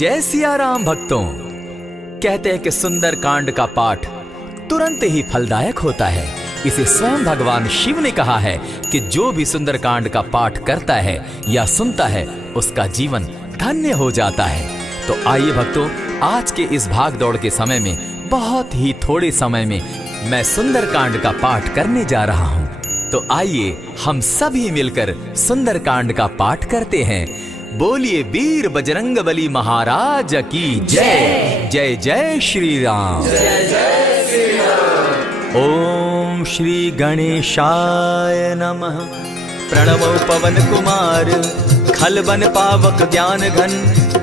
जय सिया राम भक्तों। कहते हैं कि सुंदर कांड का पाठ तुरंत ही फलदायक होता है। इसे स्वयं भगवान शिव ने कहा है कि जो भी सुंदर कांड का पाठ करता है या सुनता है उसका जीवन धन्य हो जाता है। तो आइए भक्तों, आज के इस भाग दौड़ के समय में बहुत ही थोड़े समय में मैं सुंदर कांड का पाठ करने जा रहा हूँ। तो आइए हम सभी मिलकर सुंदर कांड का पाठ करते हैं। बोलिए वीर बजरंगबली महाराज की जय। जय जय श्री राम। जय जय श्री राम। ओम श्री गणेशाय नमः। प्रणवो पवन कुमार खल बन पावक ज्ञान घन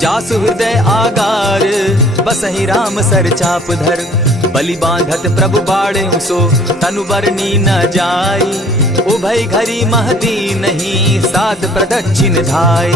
जासु हृदय आगार बसहि राम सर चाप धर बलि बांधत प्रभु बाड़े सो तनु बरनी न जाई उभय घरी महदी नहीं साध प्रदक्षिण धाय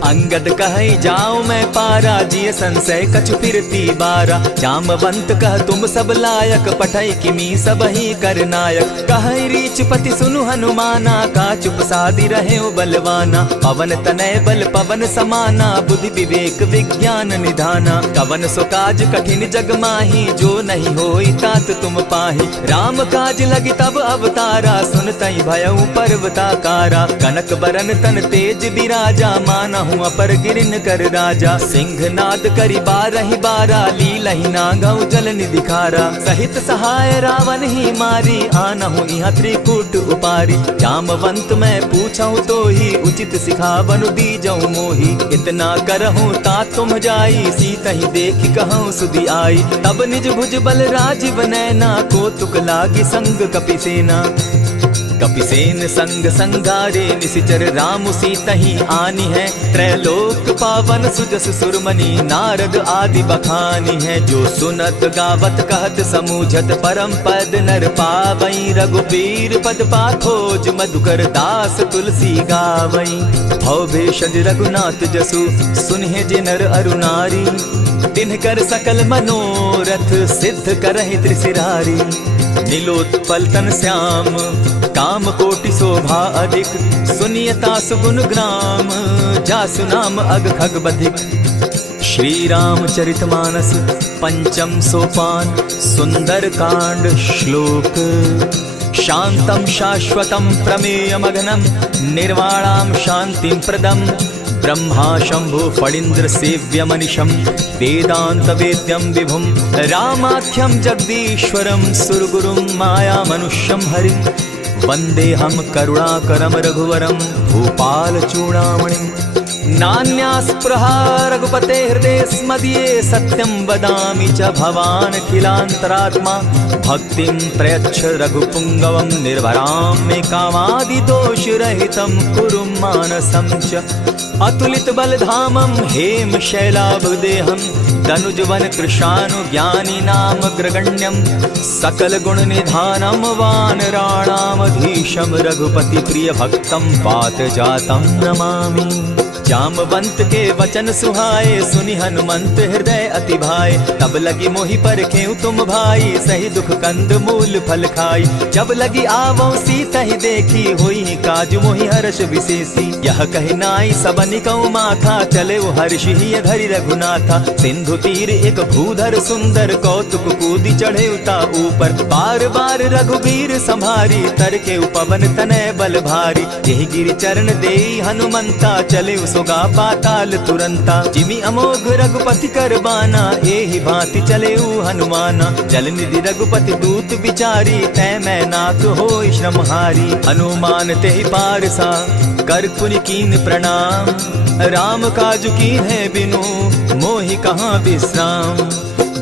अंगद कहे जाओ मैं पारा जिय संशय कछु फिरती बारा जामवंत कह तुम सब लायक पठै किमी सब ही कर नायक कहे रीच पति सुनु हनुमाना का चुप सादी रहे बलवाना पवन तनय बल पवन समाना बुद्धि विवेक विज्ञान निधाना कवन सो काज कठिन जग माही जो नहीं होई तात तुम पाही राम काज लगी तब अवतारा सुनतई भयउ पर्वताकारा कनक बरन तन तेज बिराजा माना अपर गिरिन कर राजा सिंह नाद करी बारहि बारा लीलहि नागौ जल निधिखारा सहित सहाय रावण ही मारी आनहु इहाँ त्रिकूट उपारी जामवंत मैं पूछऊं तो ही उचित सिखावनु दीजऊ मोही इतना करहूं ता तुम जाई सीतहि देखि कहूं सुधि आई तब निज भुज बल राजीव नैना को तुक लागी संग कपिसेना कपिसेन संग संगारे निशिचर राम सीतहि आनी है त्रैलोक पावन सुजस सुरमणि नारद आदि बखानी है जो सुनत गावत कहत समूझत परम पद नर पावई रघुबीर पद पाखोज मधुकर दास तुलसी गावई भव भेषज रघुनाथ जसु सुनहि जे नर अरु नारी तिनकर सकल मनोरथ सिद्ध करहि त्रिशिरारी नीलोत्पल तन श्याम काम कोटि शोभा अधिक सुनियता सुगुण ग्राम जासु नाम अग खग बधिक। श्री रामचरितमानस पंचम सोपान सुंदर कांड श्लोक शांतम शाश्वतम प्रमेयमघनम निर्वाणाम शांतिं प्रदम ब्रह्मा शंभु फणीन्द्र सेव्य मनिशम वेदांत वेद्यम विभुम रामाख्यम जगदीश्वरम सुरगुरुम माया मनुष्यम हरिम वंदे हम करुणाकरम रघुवरम भूपाल चूड़ामणिम नान्यास्पृहा रघुपते हृदय स्मदीये सत्यं वदामि च भवान् खिलान्तरात्मा भक्तिं प्रयच्छ रघुपुंगवं निर्भरां मे कामादिदोषरहितं कुरु मानसं च अतुलित बलधामं हेम शैलाभदेहं तनुजवन कृशानु ज्ञानी नाम ग्रगण्यं सकल गुण निधानं वानराणामधीशं रघुपति प्रिय भक्तं पात जातं नमामि। जामवंत के वचन सुहाए सुनि हनुमंत हृदय अति भाए तब लगी मोहि परखेउ तुम भाई सही दुख कंद मूल फल खाई जब लगी आवो सीतहि देखी होई काज मोहि हर्ष विशेषी यह कहि नाई सबनि कौ माथा चले हर्ष ही धरि रघुनाथा सिंधु तीर एक भूधर सुंदर कौतुक कूदी चढ़े उता ऊपर बार बार रघुबीर संभारी तर के पवन तनय बल भारी यही गिरि चरण देई हनुमंता चले सोगा पाताल तुरंता जिमि अमोघ रघुपति कर बाना एहि भांति चले हनुमाना जल निधि रघुपति दूत बिचारी तै मैं नाथ होई श्रमहारी हनुमान तेहि पारसा कर पुनि कीन प्रणाम राम काजु कीन है बिनु मोहि कहाँ विश्राम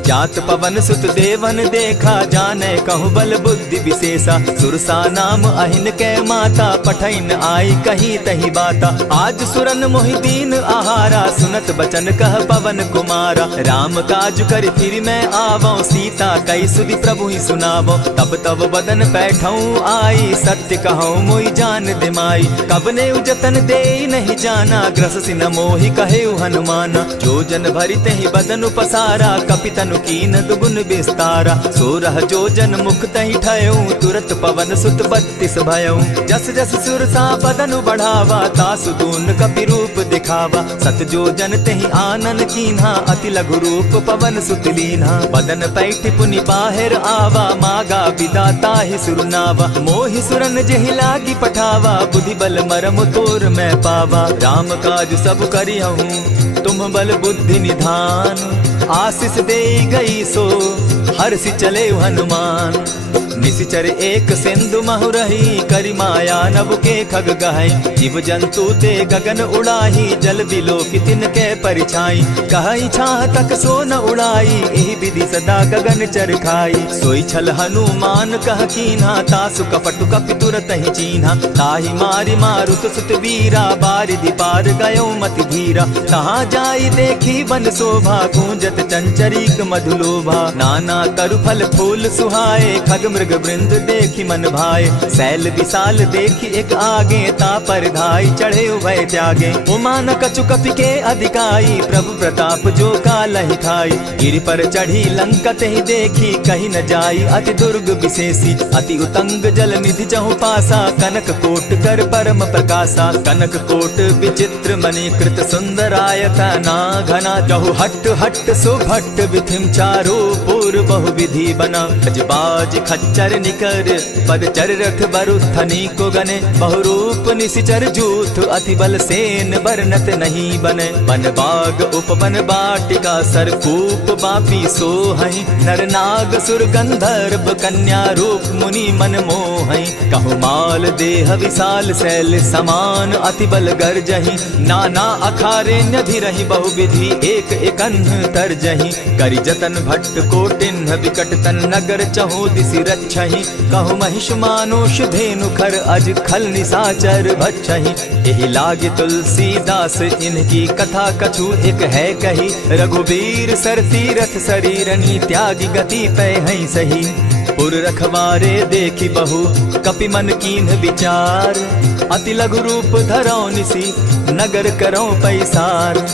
जात पवन सुत देवन देखा जाने कहु बल बुद्धि विशेषा सुरसा नाम अहिन कै माता पठैन आई कही तही बाता आज सुरन मोहि दीन आहारा सुनत बचन कह पवन कुमारा राम काज कर फिर मैं आवो सीता कई सुधि प्रभु ही सुनावो तब तब बदन बैठऊं आई सत्य कहूँ मोहि जान दिमाई कबने उजतन दे नहीं जाना ग्रस सिन मोहि कहे हनुमाना जो जन भरित ही बदन पसारा कपितनु कीन दुगुन विस्तारा सोरह जो जन मुख तहि ठयऊं तुरत पवन सुत 32 भयऊं जस जस सुरसा बदनु बढ़ावा तासु दून कपि रूप दिखावा देखावा। सत जो जन तेहि आनन कीन्हा, अति लघु रूप पवन सुत लीन्हा। बदन पैठ पुनि बाहिर आवा, मागा विदाता ही सुरनावा। मोहि सुरन जेहि लागी पठावा, बुद्धि बल मरम तोर मैं पावा। राम काज सब करिहूँ तुम बल बुद्धि निधान। आशीष दे गई सो हर्षि चले हनुमान। निशिचर एक सिंधु महु रही, करि माया नभ के खग गहई। जीव जंतु ते गगन उड़ाही, जल बिलो की तिनके परिछाई। कहई छाह तक सो न उड़ाई, एहि विधि सदा गगन चर खाई। सोई छल हनुमान कह कीन्हा, तासु कपटु कपि तुरत ही चीन्हा। ताहि मारि मारुत सुत वीरा, बारिधि पार गयो मति धीरा। तहाँ जाई देखी वन शोभा, गूंजत चंचरीक मधुलोभा। नाना तरु फल फूल सुहाए, खग मृग वृंद देखी मन भाए। सैल विशाल देखी एक आगे, तापर धाई चढ़े भय त्यागे। उमान कछु कपि के अधिकाई, प्रभु प्रताप जो कालहि खाई। गिरि पर चढ़ी लंका तेहि देखी, कहीं न जाई अति दुर्ग विशेषी। अति उतंग जल निधि जहु पासा, कनक कोट कर परम प्रकाशा। कनक कोट विचित्र मणि कृत सुंदरायत ना घना। जहु हट हट सुभट विधिम चारो पूर्व बहु विधि बना। गजबाज खच्चर निकर पदचर रथ बरुथनी को गने। बहुरूप निशिचर जूथ अति बल सेन बरनत नहीं बने। वन बाग उपवन बाटिका सरकूप बापी सोहई। नर नाग सुर गंधर्व कन्या रूप मुनि मन मोहई। कहु माल देह विशाल शैल समान, अति बल गर्जहि। नाना अखारे न्यधिरहि बहुविधि, एक एकन्ह तरजहि। करि जतन भट्ट कोटिन्ह विकट तन नगर, चहु दिसि रक्षहि। कहु महिष मानुष धेनु खर, अज खल निशाचर भक्षहि। एहि लागे तुलसीदास इनकी कथा, कछु एक है कही। रघुबीर सर तीरथ शरीरनी, त्यागी गति पै हई सही। पुर रखवारे देखी बहु, कपि मन कीन्ह विचार। अति लघु रूप धरौ निसी, नगर करौ पैसार।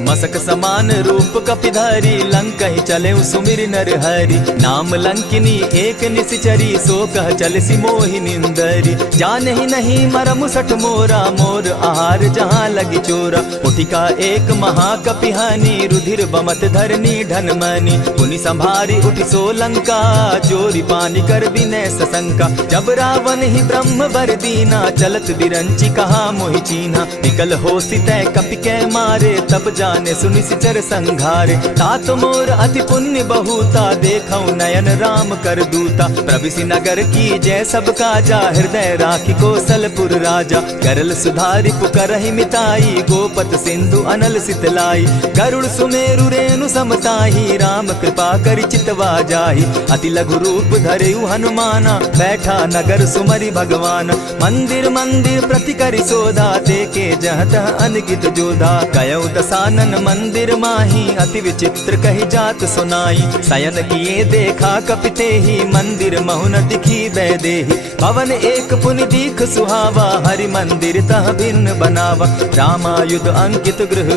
मसक समान रूप कपिधारी, लंकहि चले सुमिर नर हरि। नाम लंकिनी एक निशिचरी, सो कह चल सी मोहि निंदरी। जानहि नहीं मरम सठ मोरा, मोर आहार जहाँ लगी चोरा। उठिका एक महाकपिहानी, रुधिर बमत धरनी ढन मनी। पुनि संभारी उठि सो लंका, चोरी पानी कर विनय सशंका। जब रावण ही ब्रह्म बर दीना, चलत बिरंची कहा मोहि चीन्हा। निकल हो सितै कपि कै मारे, तब जाने सुनि सिचर संघारे। तात मोर अति पुण्य बहुता, देखौ नयन राम कर दूता। प्रविशि नगर की जय सब काजा, हृदय राखी कौशलपुर राजा। करल सुधारि पुकरहि मिताई, गोपत सिंधु अनल सितलाई। गरुड़ सुमेरु रेणु समताही, राम कृपा करि चितवा जाहि। अति लघु रूप धरेउ हनुमाना, बैठा नगर सुमरि भगवान। मंदिर मंदिर प्रति करि सोधा, देखे जह तह अनगित जोधा। कयौ दसानन मंदिर माही, अति विचित्र कही जात सुनाई। शयन किए देखा कपिते ही, मंदिर महु न दिखी वैदेही। भवन एक पुनि दीख सुहावा, हरि मंदिर तह भिन्न बनावा। रामायुध अंकित गृह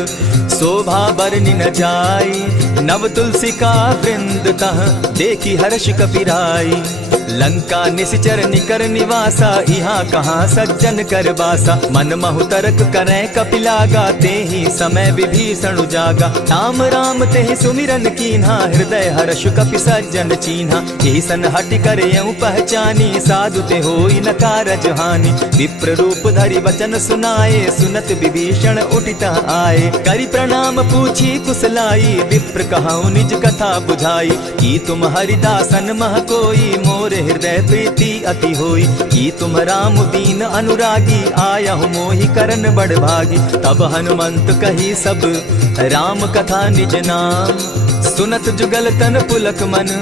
शोभा बरनि न जाई। नव तुलसी का वृंद तह देखी हर्ष कपिराई। लंका निशिचर निकर निवासा, यहाँ कहाँ सज्जन कर बासा। मन महु तरक करै कपिलागा, तेहि समय विभीषण जागा। राम राम तेहि सुमिरन कीन्हा, हृदय हर्ष कपि सज्जन चीन्हा। एहि सन हटि करयउ पहचानी, साधु ते होई न कारज हानि। विप्र रूप धरि वचन सुनाए, सुनत विभीषण उठित आए। करि प्रणाम पूछी कुशलाई, विप्र कहौ निज कथा बुझाई। की तुम हरिदासन मह कोई, मोर हृदय प्रीति अति होई। की तुम राम दीन अनुरागी, आयहु मोहि करन बड़ भागी। तब हनुमंत कही सब राम कथा निज नाम, सुनत जुगल तन पुलक मन,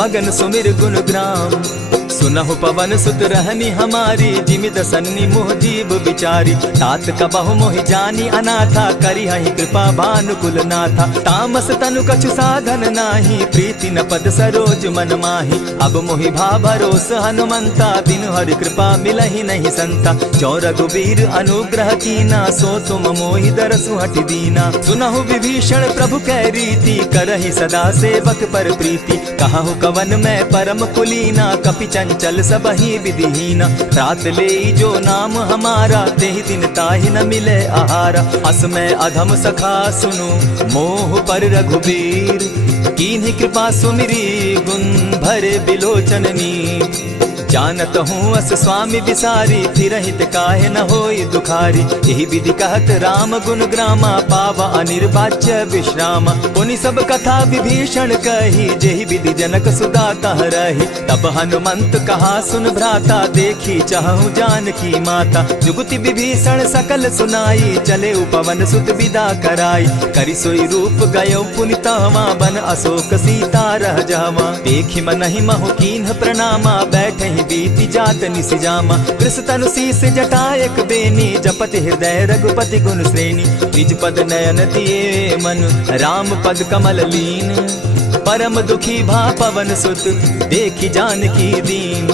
मगन सुमिर गुण ग्राम। सुनहु पवन सुत रहनी हमारी, जिमित सन्नि मोह जीव विचारी। तात कबहु मोहि जानी अनाथा, करी हहि कृपा भानुकुल नाथा। तामस तनु कछु साधन नाही, प्रीति न पद सरोज मन माही। अब मोहि भा भरोस हनुमंता, बिनु हरि कृपा मिलहि नहीं संता। जो रघुबीर अनुग्रह कीना, सो तुम मोहि दरसु हटि दीना। सुनहु विभीषण प्रभु कै रीति, करहि सदा सेवक पर प्रीति। कहु कवन मैं परम कुलीना, कपि चंचल सबहि विधिहीना। रात ले जो नाम हमारा, तेहि दिन ताहि न मिले आहारा। अस मैं अधम सखा सुनु, मोह पर रघुबीर। कीन्ही कृपा सुमिरी, गुण भरे बिलोचन नीर। जानत हूँ अस स्वामी विसारी, फिरहित काहे न होई दुखारी। यही विधि कहत राम गुण ग्रामा, पावा अनिर्वाच्य विश्रामा। पुनि सब कथा विभीषण कही, जेहि विधि जनक सुदा तह रही। तब हनुमंत कहा सुन भ्राता, देखी चाहूँ जानकी माता। जुगति विभीषण सकल सुनाई, चले पवन सुत विदा कराई। करि सोई रूप गयो पुनि तहवा, बन अशोक सीता रह जावा। देखि मनहि महु कीन्ह प्रणामा, बैठहि बीति जात निसिजामा। कृष तनु शीस जटा एक बेनी, जपति हृदय रघुपति गुण श्रेणी। निज पद नयन दिए मन, राम पद कमल लीन। परम दुखी भा पवन सुत, देखि जानकी दीन।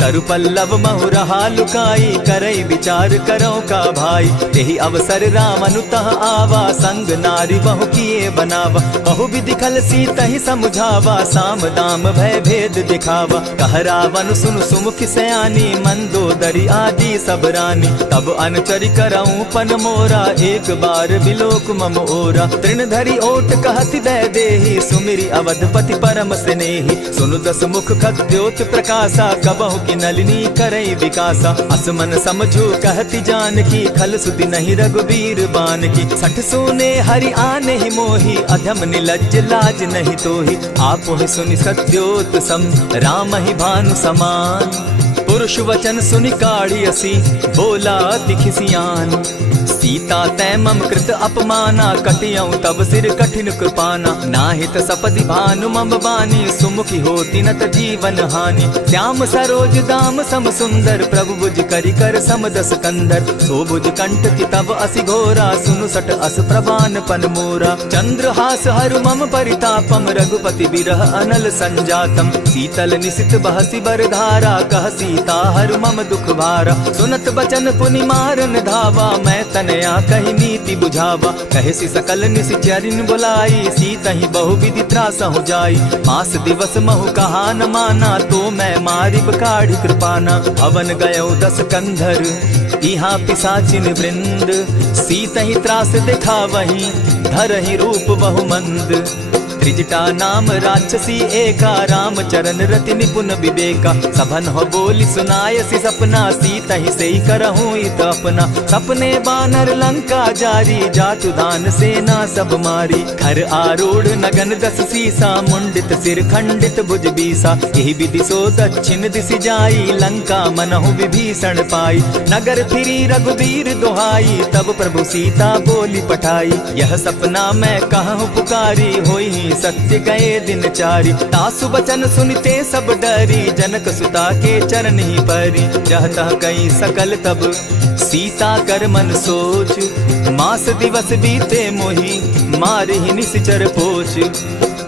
तरु पल्लव महु रहा लुकाई, करई विचार करो का भाई। तेहि अवसर राम अनुतः आवा, संग नारी बहु किए बनावा। बहु विधि खल सीतहि समझावा, साम दाम भय भेद दिखावा। कह रावण सुन सुमुख सयानी, मंदोदरी आदि सब रानी। तब अनुचरि करऊं पन मोरा, एक बार बिलोक मम ओरा। तृण धरि ओट कहति दय देहि, सुमिरि अवधपति परम स्नेही। सुनु दस मुख खद्योत प्रकाशा, कबहु की नलिनी करई विकासा। असमन समझो कहती जानकी, खल सुधि नहीं रघुबीर बान की। सठ सोने हरि आने ही मोही, अधम निलज्ज लाज नहीं तोही। आप ही सुनि सत्योत सम, राम ही भानु समान। पुरुष वचन सुनि काढ़ी असी, बोला अति खिसियान। सीता तै मम कृत अपमाना, कटियऊं तब सिर कठिन कृपाना। नाहित सपदि भानु मम बानी, सुमुखी होती न त जीवन हानि। श्याम सरोज दाम सम सुंदर, प्रभु भुज करि कर सम दस कंधर। सो भुज कंठ की तब असि घोरा, सुनु सट अस प्रवान पन मोरा। चंद्रहास हरु मम परितापम, रघुपति बिरह अनल संजातम। शीतल निशित बहसी बरधारा, कह सीता हरु मम दुख भारा। सुनत बचन पुनि मारन धावा, मैं तनया कही नीति बुझावा। कहे सकल निश्चरिन बुलाई, सीतहि बहु विधि त्रास हो जाई। मास दिवस महु कहा न माना, तो मैं मारिब काढ़ी कृपाना। भवन गयो दस कंधर, इहाँ पिशाचिन वृंद। सीतहि त्रास देखा वहीं, धरहि रूप बहु मंद। त्रिजटा नाम राक्षसी एका, राम चरण रति निपुण विवेका। सभन हो बोली सुनायसी सपना, सीतहि सेई करहूँ इत अपना। सपने बानर लंका जारी, जातु दान सेना सब मारी। खर आरूढ़ नगन दस सीसा, मुंडित सिर खंडित भुज बीसा। यही विधि सो दक्षिण दिश जाई, लंका मनहु विभीषण पाई। नगर फिरी रघुबीर दुहाई, तब प्रभु सीता बोली पठाई। यह सपना मैं कहूँ पुकारी, होई सत्य गए दिन चारी। तासु बचन सुनते सब डरी, जनक सुता के चरण ही परी। रहता कई सकल तब, सीता कर मन सोच। मास दिवस बीते मोही, मारे ही निश्चर पोच।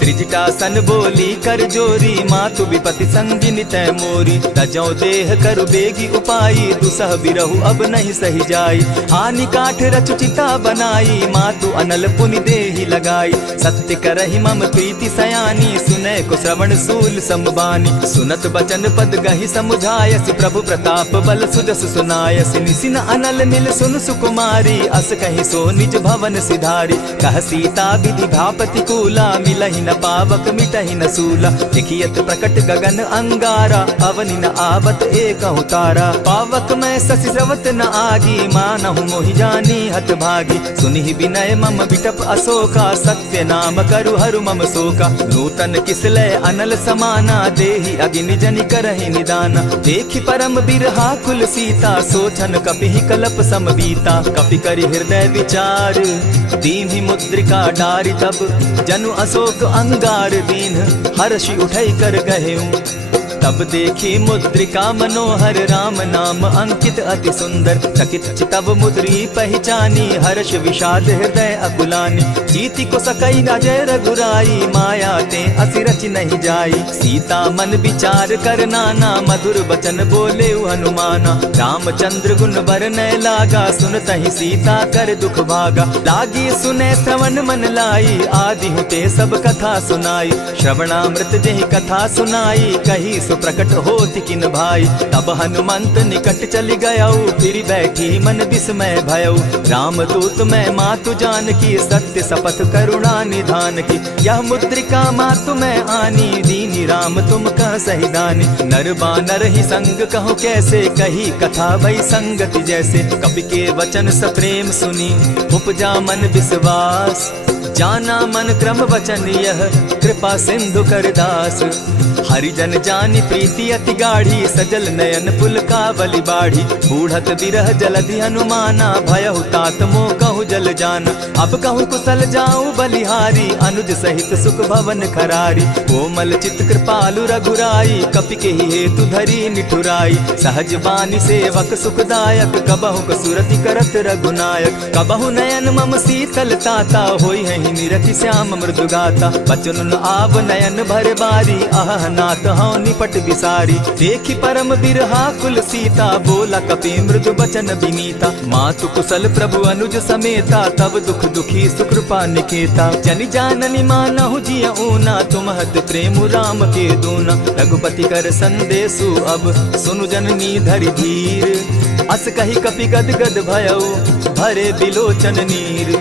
त्रिजटा सन बोली कर जोरी, मातु विपति संगिनी तै मोरी। तजौ देह करु बेगी उपाई, दुसह बिरहु अब नहीं सही जाई। हानि काठ रचु चिता बनाई, मातु अनल पुनि देहि लगाई। सत्य करहि मम प्रीति सयानी, सुनै को श्रवण सूल समबानी। सुनत बचन पद गहि समुझायसि, प्रभु प्रताप बल सुजस सुनायसि। निसिन अनल नील सुन सुकुमारी, अस कहि सो निज भवन सिधारी। कह सीता विधि भापति कूला, मिलहि न पावक मिटहि न सूला। देखियत प्रकट गगन अंगारा, अवनि न आवत एक तारा। पावक मैं शशि स्रवत न आगी, मानहु मोहि जानी हत भागी। सुनि विनय मम बिटप अशोका, सत्य नाम करु हरु मम शोका। नूतन किसलय अनल समाना, देहि अगिनि जनि करहि निदाना। देखि परम बिरहा कुल सीता, सोचन कपिहि कलप सम बीता। कपि करि हृदय विचार, दीन्हि मुद्रिका डारि। तब जनु अशोक अंगार दीन, हर्षि उठई कर गहेऊं। तब देखी मुद्रिका मनोहर, राम नाम अंकित अति सुंदर। चकित चितव मुद्री पहचानी, हर्ष विषाद हृदय अकुलानी। जीति को सकई अजय रघुराई, माया ते असि रचि नहीं जाई। सीता मन विचार कर नाना, मधुर बचन बोले हनुमाना। रामचंद्र गुण बरनय लागा, सुनतहि सीता कर दुख भागा। लागी सुने श्रवण मन लाई, आदि हुते सब कथा सुनाई। श्रवणामृत जेहि कथा सुनाई, कही सो प्रकट होति किन भाई। तब हनुमंत निकट चली गयऊ, फिर बैठी मन विस्मय भयऊ। राम दूत मैं मातु जान की, सत्य शपथ करुणा निधान की। यह मुद्रिका मातु मैं आनी, दीनी राम तुम कह सही दानी। नर बानर ही संग कहो कैसे, कही कथा भई संगति जैसे। कपि के वचन सप्रेम सुनी, उपजा मन विश्वास। जाना मन क्रम वचन यह, कृपा सिंधु कर दास। हरिजन जानी प्रीति अति गाढ़ी, सजल नयन पुलकावली बाढ़ी। बूढ़त बिरह जलधि हनुमाना, भयहु तात मोह कहु जल जाना। अब कहु कुशल जाऊं बलिहारी, अनुज सहित सुख भवन खरारी। कोमल चित कृपालु रघुराई, कपि के ही हेतु धरी निठुराई। सहज बानी सेवक सुखदायक, कबहु कसुरति करत रघुनायक। कबहु नयन मम शीतल ताता, होई है निरखि श्याम मृदु गाता। बचन आव नयन भर बारी, आह नाथ हौ निपट बिसारी। देखी परम बिरहा कुल सीता, बोला कपि मृदु बचन विनीता। मातु कुशल प्रभु अनुज समेता, तब दुख दुखी सुकृपा निकेता। जनि जाननि मानहु जिय ऊना, तुम हत प्रेम राम के दूना। रघुपति कर संदेशु अब, सुनु जननी धरि धीर। अस कही कपि गद गद भयऊ, भरे बिलोचन नीर।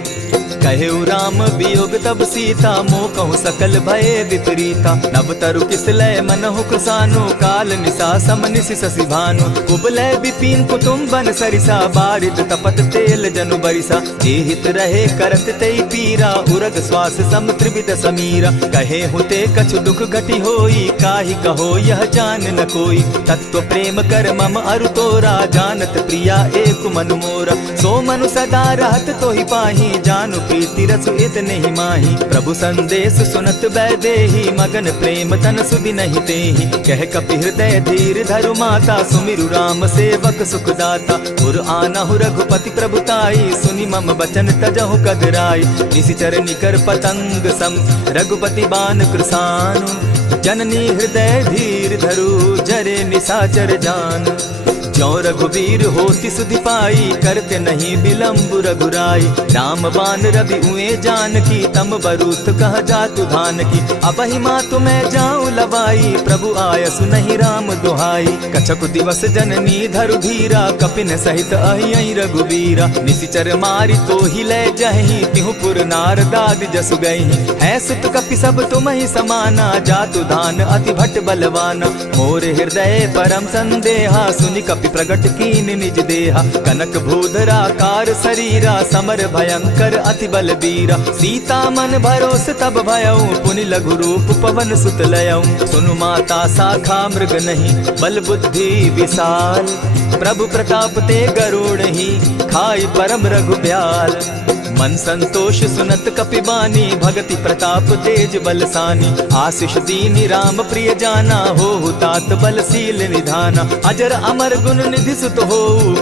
कहेउ राम वियोग तब सीता, मोह कहूँ सकल भये विपरीता। नव तरु किसलय मनहु कृसानु, काल निशा सम निशि शशि भानु। कुबलय विपिन कुटुम्बन सरिसा, बारिद तपत तेल जनु बरिसा। जे हित रहे करत तेई पीरा, उरग श्वास सम त्रिविध समीरा। कहे हुते कछु दुख घटी होई, काहि कहो यह जान न कोई। तत्व प्रेम कर मम अरु तोरा, जानत प्रिया एक मनु मोरा। सो मनु सदा रहत तोहि पाही, जानु प्रीति रसु इतने ही माही। प्रभु संदेश सुनत वैदेही, मगन प्रेम तन सुधि नहीं तेहि। कह कपि हृदय धीर धरु माता, सुमिरु राम सेवक सुखदाता। उर आनहु रघुपति प्रभुताई, सुनि मम बचन तजहु कदराई। निशिचर निकर पतंग सम, रघुपति बान कृसानु। जननी हृदय धीर धरु, जरे निशाचर जान। ज्यों रघुवीर होति सुधि पाई, करते नहीं विलम्ब रघुराई। राम बान रवि उए जानकी, तम बरूत कह जातु धान की। अबहि मातु मैं जाऊं लवाई, प्रभु आयसु नहीं राम दुहाई। कछक दिवस जननी धरु धीरा, कपिन सहित अहियहि रघुवीरा। निशिचर मारि तो ही ले जहि, तिहु पुर नारदादि जसु गहि। है सुत कपि सब तुम ही समाना, जातु धान अति भट बलवाना। मोर हृदय परम संदेहा, सुनि कपि प्रगट कीन निज देहा। कनक भूधराकार शरीरा, समर भयंकर अति बलबीरा। सीता मन भरोस तब भयऊ, पुनि लघु रूप पवन सुत लयऊ। सुनु माता शाखा मृग नहीं, बल बुद्धि विशाल। प्रभु प्रताप ते गरुड़ ही, खाई परम रघुब्याल। मन संतोष सुनत कपि बानी, भगति प्रताप तेज बलसानी। आशीष दीनी राम प्रिय जाना, हो तात बलशील निधाना। अजर अमर गुण निधि सुत हो,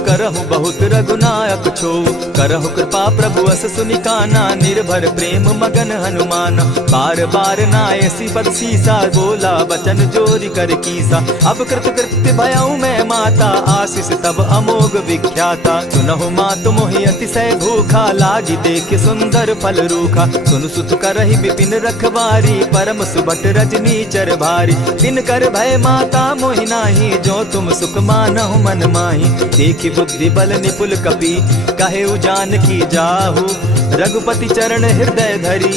करहु बहुत रघुनायक छो। करहु कृपा प्रभु अस सुनिकाना, निर्भर प्रेम मगन हनुमाना। बार बार नायसी पद सीसा, बोला बचन जोरि कर कीसा। अब कृत कृत्य भयऊ मैं माता, आशीष तब अमोघ विख्याता। सुनहु मातु मोहि अतिशय भूखा, लागी देख सुंदर फल रूखा। सुनु सुत करहि विपिन रखवारी, परम सुबट रजनी चर भारी। दिन कर भय माता मोहि नाही, जो तुम सुख मानहु मन माही। देखि बुद्धि बल निपुल कपि, कहेउ जानकी जाहु। रघुपति चरण हृदय धरी,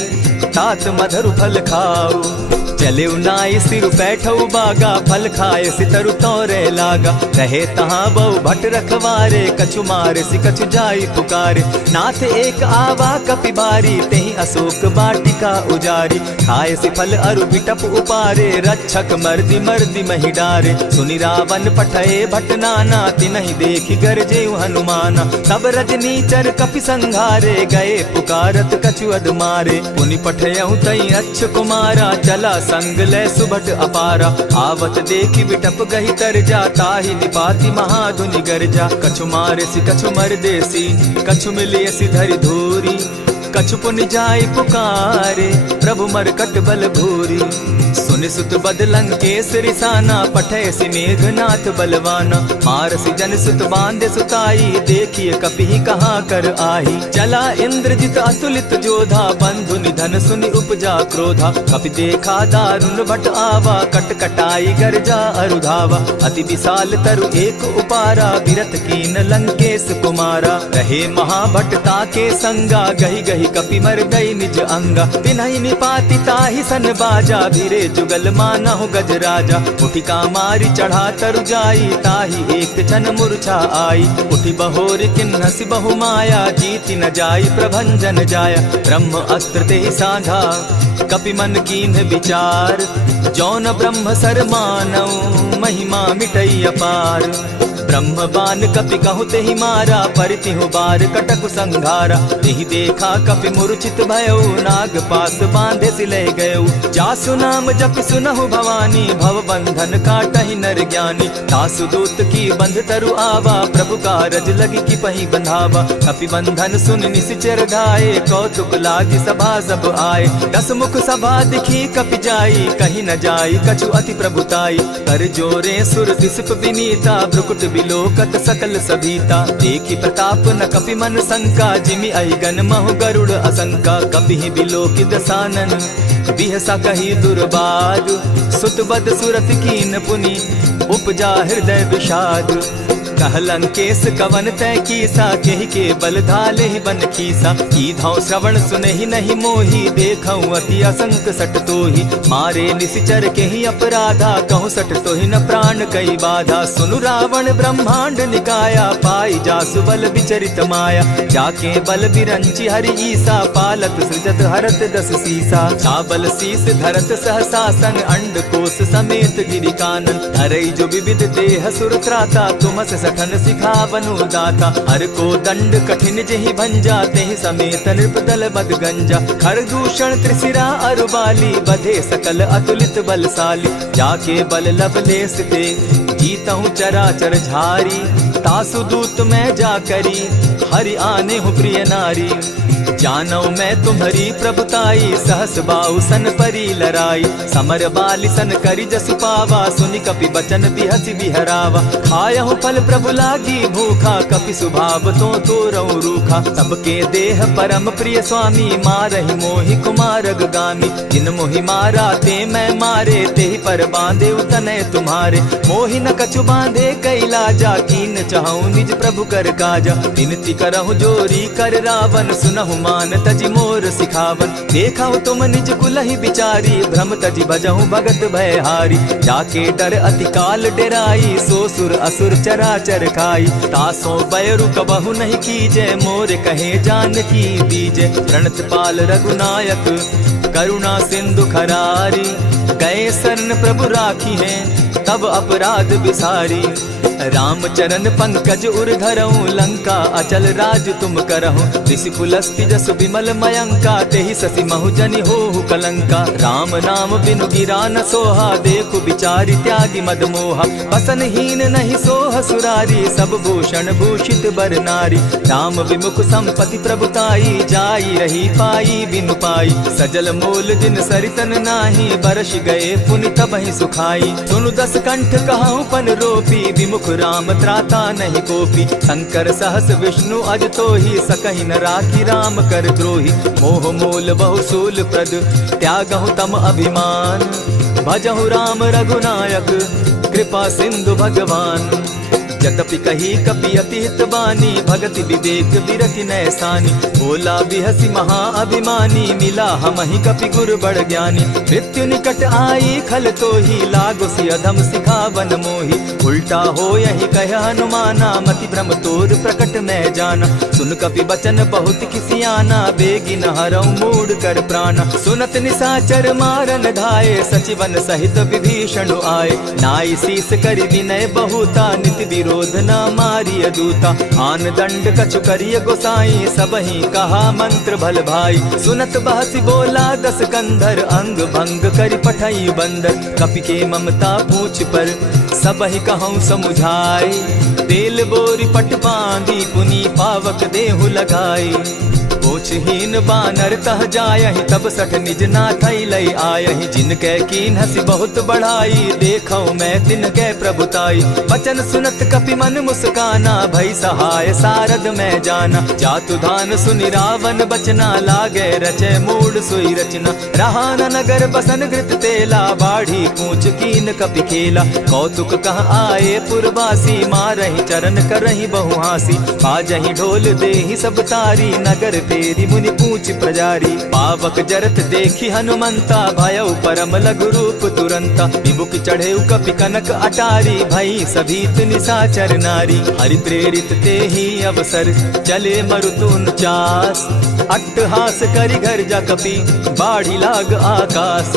तात मधुर फल खाऊ। चले नाई सिर बैठऊ बागा, फल खाए सितरु तोरे लागा। रहे तहाँ बहु भट रखवारे, कछु मारे सि कछु जाई पुकारे। नाथ एक आवा कपि बारी, तेहि अशोक बाटिका उजारी। खाए सि फल अरु बिटप उपारे, रक्षक मर्दि मर्दि महि डारे। सुनि रावण पठये भट नाना, तिनहि देखि गरजेउ हनुमाना। सब रजनीचर कपि संघारे, गए पुकारत कछु अधमारे। पुनि पठयउ तई अच्छ कुमारा, चला संग ले सुभट अपारा। आवत देखि बिटप गहि तर जा, ताहि निपाति महाधुनि गर्जा। कछु मारे सि कछु मर देसी, कछु मिलिय सि धरि धूरी। कछु पुनि जाय पुकारे, प्रभु मरकट बल भूरी। सुनि सुत बद लंकेश रिसाना, पठै सि मेघनाथ बलवाना। मारसि जन सुत बांधे सुताई, देखिए कपि कहाँ कर आही। चला इंद्रजित अतुलित जोधा, बंधु निधन सुनि उपजा क्रोधा। कपि देखा दारुण भट आवा, कट कटाई गर्जा अरुधावा। अति विशाल तरु एक उपारा, बिरथ कीन लंकेश कुमारा। रहे महाभट ताके संगा, गही गही कपि मर गई निज अंगा। तिन्हि निपाति ताहि सन बाजा, भीरे जुगल मानहु गज राजा। उठि कामारी चढ़ा तरु जाई, ताहि एक क्षण मूर्छा आई। उठि बहोर किन्हसि बहु माया, जीति न जाई प्रभंजन जाया। ब्रह्म अस्त्र तेहि साधा, कपि मन कीन्ह विचार। जौन ब्रह्म सर मानौ, महिमा मिटई अपार। ब्रह्म बान कपि कहु तेहि मारा, परितिहु बार कटकु संघारा। तेहि देखा कपि मूर्छित भयउ, नाग पास बांधे सिले गयउ। जासु नाम जपि सुनहु भवानी, भव बंधन काटहि नर ज्ञानी। तासु दूत की बंध तरु आवा, प्रभु कारज लगी कि पहि बंधावा। कपि बंधन सुन निसिचर धाये, कौतुक लागी सभा सब आए। दस मुख सभा दिखी कपि जाई, कहीं न जाई कछु अति प्रभुताई। कर जोरे सुर दिसप विनीता, भ्रुकुट बिलोकत सकल सभीता। देखी प्रताप न कपि मन शंका, जिमि अहिगन महु गरुड़ असंका। कपि बिलोकि दसानन, बिहसा कही दुर्बाद। सुत बद सुरत कीन पुनि, उपजा हृदय विषाद। कह लंकेश कवन तय कीसा, केहि के बल धाले ही बन खीसा। कीधौ श्रवण सुनहि नहीं मोही, देखऊं अति असंक सट तोही। मारे निसिचर केहि अपराधा, कहूँ सट तोहि न प्राण कई बाधा। सुनु रावण ब्रह्मांड निकाया, पाई जासु बल विचरित माया। जाके बल बिरंची हरि ईसा, पालत सृजत हरत दस सीसा। चावल शीस धरत सहसासन, अंड कोश समेत गिरि कानन। धरई जो विविध देह सुर त्राता, तुमस सठन सिखावनु दाता। हर को दंड कठिन जेहि भंजा, तेहि समेत नृपदल बद गंजा। खरदूषण त्रिशिरा अरुबाली, बधे सकल अतुलित बलशाली। जाके बल लवलेस ते, जीतहु चराचर झारी। तासु दूत मैं जा करी, हरि आने हूँ प्रिय नारी। जानौ मैं तुम्हारी प्रभुताई, सहस बाहु सन परी लराई। समर बाली सन करी जसु पावा, सुनि कपि बचन बिहसि बिहरावा। खायहु फल प्रभु लागी भूखा, कपि सुभाव तो तोरऊ रूखा। सबके देह परम प्रिय स्वामी, मारहि मोहि कुमारग गामी। जिन मोहि मारा ते मैं मारे, तेहि पर बांधे उतनय तुम्हारे। मोहि न कछु बांधे कैलाजा, कीन चाहूं निज प्रभु कर काजा। विनती करहु जोरी कर रावण, सुनहु मान तजि मोर सिखावन। देखा तुम निज कुलहि बिचारी, भ्रम तजि भजहु भगत भयहारी। जाके डर अति काल डेराई, सो सुर असुर चराचर खाई। तासो बैरु कबहु नहीं कीजे, मोर कहे जानकी दीजे। प्रणत पाल रघुनायक, करुणा सिंधु खरारी। गए शरण प्रभु राखी हैं, तब अपराध बिसारी। रामचरण पंकज उर धरऊं, लंका अचल राज तुम करहूं। ऋषि पुलस्ति जस विमल मयंका, तेहि ससि महु जनि होहु कलंका। राम नाम बिनु गिरा न सोहा, देखु बिचारी त्यागी मद मोहा। बसन हीन नहीं सोह सुरारी, सब भूषण भूषित बर नारी। राम विमुख संपति प्रभुताई, जाई रही पाई बिनु पाई। सजल मोल जिन सरितन नाही, बरस गए पुनि तबहि सुखाई। सुनु दस कंठ कहूँ पन रोपी, विमुख राम त्राता नहीं कोपी। शंकर सहस विष्णु अज तोहि, सकहि न राखी राम कर द्रोही। मोह मोल बहु सूल प्रद, त्यागहु तम अभिमान। भजहु राम रघुनायक, कृपा सिंधु भगवान। यद्यपि कही कपि अति हित बानी, भगति विवेक विरति नैसानी। भोला बिहसी महा अभिमानी, मिला हमहि कपि गुर बड़ ज्ञानी। मृत्यु निकट आई खल तोहि, लागो सि अधम सिखावन मोहि। उल्टा हो यही कह हनुमाना, मति भ्रम तोर प्रकट मैं जाना। सुन कपि बचन बहुत किसियाना, बेगी न हरऊ मूड कर प्राणा। सुनत निसाचर मारन धाये, सचिवन सहित विभीषण आए। नाई शीस करि विनय बहुता, नित विरोध न मारिय दूता। आन दंड कछु करिय गोसाई, सबहि कहा मंत्र भल भाई। सुनत बहसी बोला दस कंधर, अंग भंग करि पठई बंदर। कपि के ममता पूछ पर, सबहि कहूँ समुझाई। तेल बोरी पट बांधी, पुनि पावक देहु लगाई। पूछहीन बानर तह जायहि तब सठ निज नाथ लई आयहि जिनके कीन हसी बहुत बढ़ाई देखौ मैं तिनके प्रभुताई वचन सुनत कपि मन मुस्काना भई सहाय सारद में जाना जातु धान सुनि रावण बचना लागे रचे मूड सोई रचना रहा न नगर बसन घृत तेला बाढ़ी पूछ कीन कपि खेला कौतुक कह आए पुरवासी मारहि चरण करहि बहु हासी बाजहि ढोल देहि सब तारी नगर तेरी मुनि पूछ प्रजारी पावक जरत देखी हनुमंता भयउ परम लघु रूप तुरंता विमुख चढ़े कपि कनक अटारी भई सभीत निशाचर नारी हरि प्रेरित ते ही अवसर चले मरुतुन चास अट्टहास करि घर जा कपि बाढ़ी लाग आकाश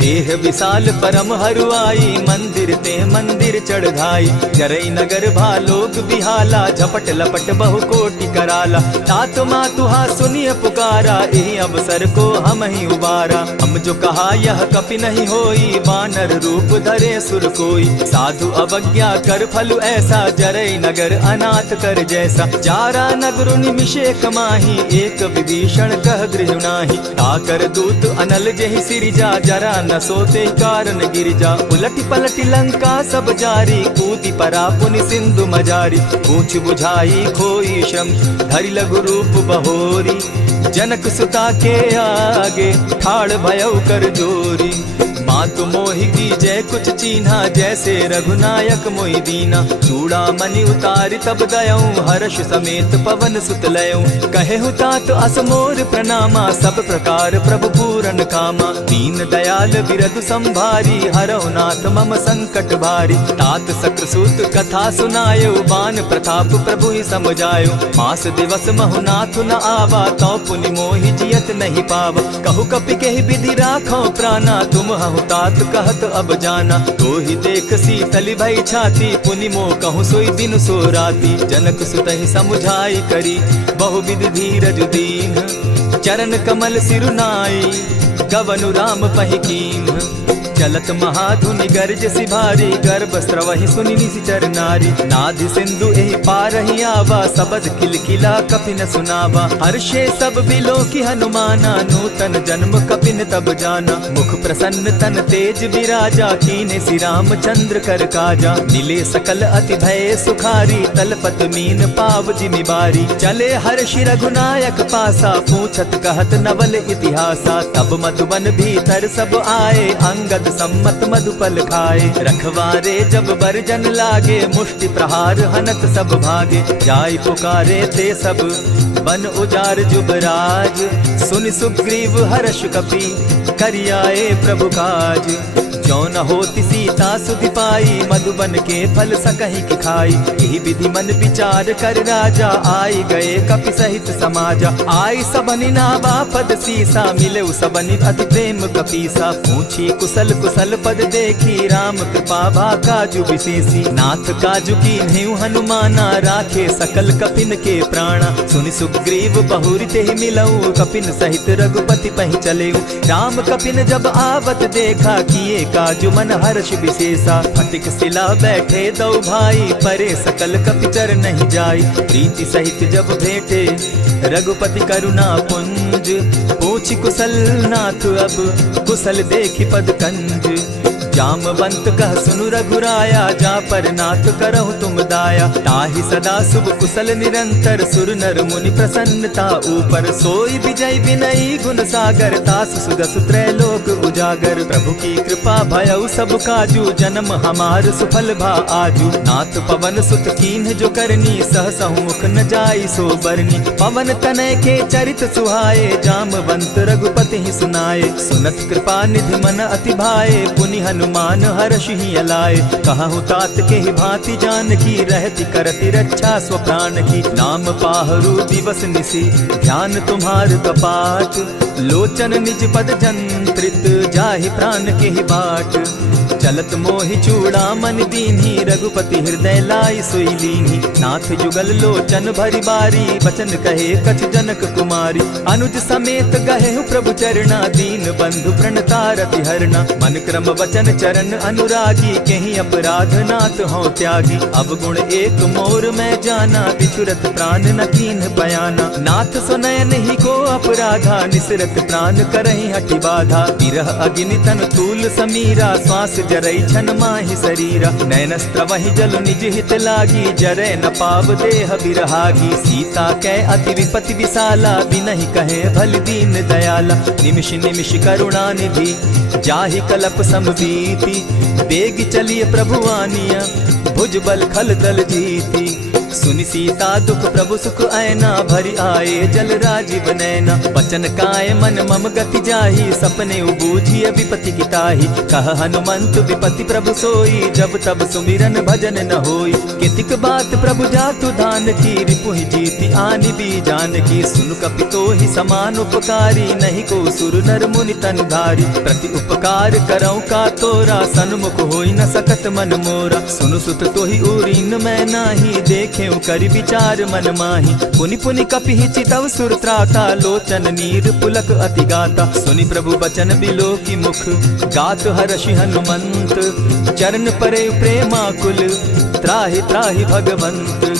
देह विशाल परम हरुआई मंदिर ते मंदिर चढ़ाई जरई नगर भालोक बिहाला झपट लपट बहु कोटि कराला तात मातुहा सुनिय पुकारा यही अवसर को हम ही उबारा हम जो कहा यह कपि नहीं होई वानर रूप धरे सुर कोई साधु अवज्ञा कर फल ऐसा जरई नगर अनाथ कर जैसा जारा नगर निमिषे कमाही एक विभीषण कह गृह नाही ताकर दूत अनल जहि सिरिजा जरा न सोते कारण गिरिजा उलटी पलटी लंका सब जारी कूदी परा पुनि सिंधु मजारी पूछ बुझाई खोई श्रम धरि लघु रूप बहोरी जनक सुता के आगे ठाड़ भयउ कर जोरी मातु मोहि की जय कुछ चीन्हा जैसे रघुनायक मोहि दीना चूड़ा मणि उतारि तब दयऊं हर्ष समेत पवन सुत लयऊं कहे हुतात असमोर प्रणामा सब प्रकार प्रभु पूरन कामा दीन दयाल बिरधु संभारी हरहु नाथ मम संकट भारी तात सक्रसूत कथा सुनायो बान प्रताप प्रभु ही समझायो मास दिवस महु नाथ न आवा तो पुनि मोहि जियत नहीं पावा कहु कपि केहि विधि राखो प्राणा तुम तात कहत अब जाना तो ही देख सीतली भई छाती पुनि मो कहूँ सोई दिन सो राती जनक सुतहि समुझाई करी बहु विधि धीरज दीन चरण कमल सिरुनाई गवनु राम पहि कीन चलत महाधुनि गर्ज सिभारी गर्भ स्रवहि सुनि निशिचर नारी नाधि सिंधु एहि पारहि आवा सबद किलकिला कपि न सुनावा हर्षे सब बिलो की हनुमाना नूतन जन्म कपिन तब जाना मुख प्रसन्न तन तेज विराजा कीने श्री रामचंद्र कर काजा मिले सकल अति भय सुखारी तलपत मीन पाव जिमि बारी चले हर्षि रघुनायक पासा पूछत कहत नवल इतिहासा तब मधुबन भीतर सब आए अंगद सम्मत मधुपल खाए रखवारे जब बरजन लागे मुष्टि प्रहार हनत सब भागे जाय पुकारे ते सब बन उजार जुबराज सुनि सुग्रीव हर्ष कपि करियाए प्रभु काज जो न होती सीता सुधि पाई मधुबन के फल सकहि की खाई यही विधि मन विचार कर राजा आई गए कपि सहित समाजा आई सबनि नावा पद सीसा मिले सबनि अति प्रेम कपीसा पूछी कुशल कुशल पद देखी राम कृपा भा काजु विशेषी नाथ काजु की नेउ हनुमाना राखे सकल कपिन के प्राणा सुनि सुग्रीव बहुरी ते मिलऊ कपिन सहित रघुपति पहि चलेऊ राम कपिन जब आवत देखा किए काजु मन हर्ष विशेषा फटिक सिला बैठे दो भाई परे सकल कपिचर नहीं जाई प्रीति सहित जब भेटे रघुपति करुणा पुंज पूछ कुशल नाथ अब कुशल देखी पद कंज जामवंत कह सुनु रघुराया जा पर नाथ करहु तुम दाया ताहि सदा शुभ कुशल निरंतर सुर नर मुनि प्रसन्नता ऊपर सोई विजय विनयी गुण सागर तास सुदस त्रैलोक उजागर प्रभु की कृपा भयउ सब काजू जन्म हमार सुफल भा आजू नाथ पवन सुत कीन्ह जो करनी सहसहु मुख न जाई सो बरनी पवन तनय के चरित सुहाए जामवंत रघुपति ही सुनाए सुनत कृपा निधि मन अति भाए पुनि हनुमान हर्ष ही अलाए कहु तात के ही भांति जान की रहती करती रक्षा स्वप्राण की नाम पाहरु दिवस निसी ध्यान तुम्हार कपाट लोचन निज पद जंत्रित जाहि प्राण के ही बाट। चलत मोहि चूड़ा मन दीन्ही रघुपति हृदय लाई सोई लीन्ही। नाथ जुगल लोचन भरी बारी बचन कहे कछ जनक कुमारी। अनुज समेत गहे प्रभु चरणा दीन बंधु प्रणतारति हरना। मन क्रम वचन चरण अनुरागी केहि अपराध नाथ हो त्यागी। अब गुण एक मोर मैं जाना बिछुरत प्राण न कीन बयाना। नाथ सुनयन ही को अपराधा निसरत प्राण करहि हठि बाधा। विरह अग्नि तन तूल समीरा श्वास जरई छन माहि शरीरा। नैनस्त्र वही जल निज हित लागी जरै न पाव देह बिरहागी। सीता कै अति विपति विशाला बिनहि कहे भल दीन दयाला। निमिष निमिष करुणा निधि जाहि कलप समबीति। बेग चलिए प्रभु आनिया भुज बल खल दल जीती। सुनि सीता दुख प्रभु सुख ऐना भरी आए जल राजीव नैना। बचन काय मन मम गति जाहि सपने उबूझिय विपति की ताहि। कह हनुमंत विपति प्रभु सोई जब तब सुमिरन भजन न होई। कितिक बात प्रभु जातु धान की रिपुहि जीति आनि भी जान की। सुन कपितो ही समान उपकारी नहीं को सुर नर मुनि तन धारी। प्रति उपकार करौ का तोरा सन्मुख होई न सकत मन मोरा। सुनु सुत तोहि उरीन मैं नाही देखे करि विचार मन माही। पुनि पुनि कपिहि चितव सुर त्राता लोचन नीर पुलक अति गाता। सुनि प्रभु बचन बिलो की मुख गात हर्षि हनुमंत। चरण परे प्रेमाकुल त्राहि त्राहि भगवंत।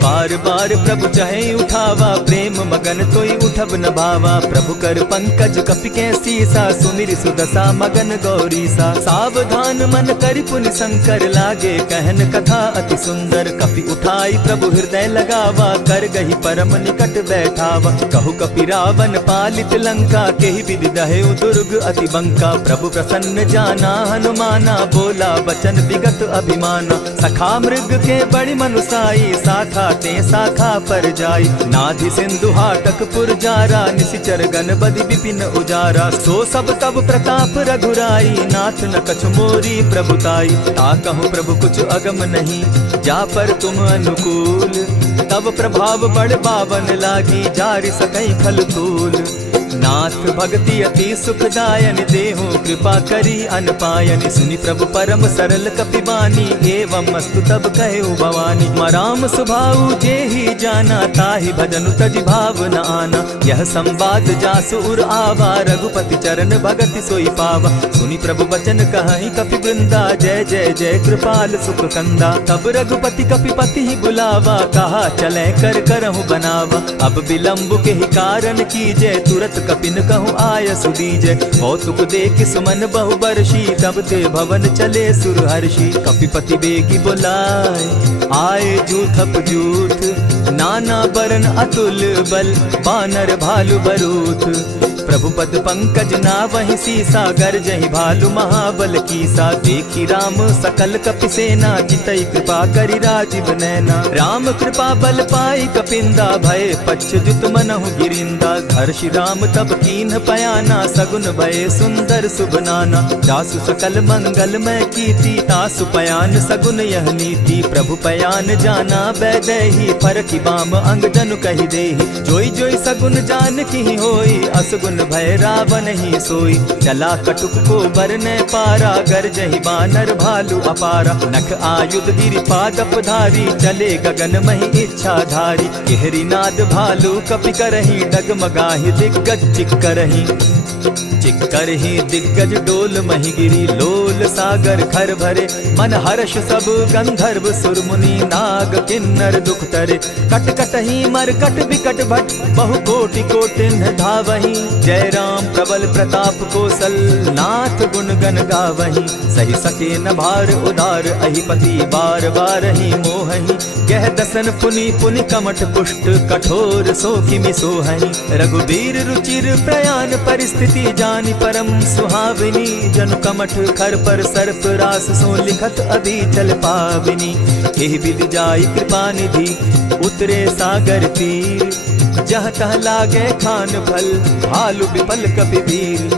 बार बार प्रभु चाहे उठावा प्रेम मगन तोई उठब न भावा। प्रभु कर पंकज कपि के सीसा सुमिर सुदशा मगन गौरीसा। सावधान मन करि पुनि शंकर लागे कहन कथा अति सुंदर। कपि उठाई प्रभु हृदय लगावा कर गही परम निकट बैठावा। कहु कपि रावण पालित लंका केहि विधि दहेउ दुर्ग अति बंका। प्रभु प्रसन्न जाना हनुमाना बोला बचन विगत अभिमाना। सखा मृग के बड़ी मनुसाई साखा ते शाखा पर जाई। नाधि सिंधु हाटक पुर जारा निशिचर गण बदि विपिन उजारा। सो सब तब प्रताप रघुराई नाथ न कछु मोरी प्रभुताई। ताकहु प्रभु कुछ अगम नहीं जा पर तुम अनुकूल। तब प्रभाव बड़ पावन लागी जारि सकई फल फूल। नाथ भक्ति अति सुखदायन देहु कृपा करी अनपायनि। सुनि प्रभु परम सरल कपिबानी एवं मस्तु तब कहे भवानी। मराम सुभाऊ जेहि जाना ताहि भजनु तजि भाव न आना। यह संवाद जासु उर आवा रघुपति चरण भगति सोई पावा। सुनि प्रभु बचन कहि कपि वृंदा जय जय जय कृपाल सुख कंदा। तब रघुपति कपिपति ही बुलावा कहा चले कर करहु बनावा। अब विलंब के ही कारण कीजय तुरत कपिन कहूँ आय सुदीजय। कौतुक देख सुमन बहु बरसी तब ते भवन चले सुर हर्षि। कपिपति बेगी बुलाए आए जूथप जूथ। नाना बरन अतुल बल बानर भालु बरूथ। प्रभु पद पंकज ना वही सीसा गर्जहि भालु महाबल कीसा। देखी राम सकल कपि सेना जितई कृपा करि राजीव नैना। राम कृपा बल पाई कपिंदा भय पच्युत मनहु गिरिंदा। हर्षि राम तब कीन्ह पयाना सगुन भय सुंदर शुभ नाना। जासु सकल मंगल मैं कीर्ति तासु पयान सगुन यह नीति। प्रभु पयान जाना बैदेही फरकि बाम अंग जनु कहि देहि। जोई जोई सगुन जान की होई असगुन भय रावण ही सोई। चला कटुक को बरने पारा गरजहि बानर भालु अपारा। नख आयुध गिरि पादप धारी चले गगन महि इच्छा धारी। केहरी नाद भालु कपि करहि डगमगाहि दिग्गज चिक्करहि। चिक्करहि दिग्गज डोल महि गिरी लोल सागर खर भरे। मन हर्ष सब गंधर्व सुर मुनि नाग किन्नर दुख तरे। कट कटहि मरकट विकट भट बहु कोटि कोटिन्ह धावहि। जय राम प्रबल प्रताप कौशल नाथ गुण गण गावहि। सही सके न भार उदार अहिपति बार बार ही मोहहि। कह दसन पुनि पुनि कमठ पुष्ट कठोर सो किमि सोहहि। रघुबीर रुचिर प्रयाण परिस्थिति जानि परम सुहाविनी। जनु कमठ खर पर सर्प रास सो लिखत अभी चल पाविनी। एहि विधि जाई कृपा निधि उतरे सागर तीर। जह तह लागे खान फल भालु विपल कपि वीर।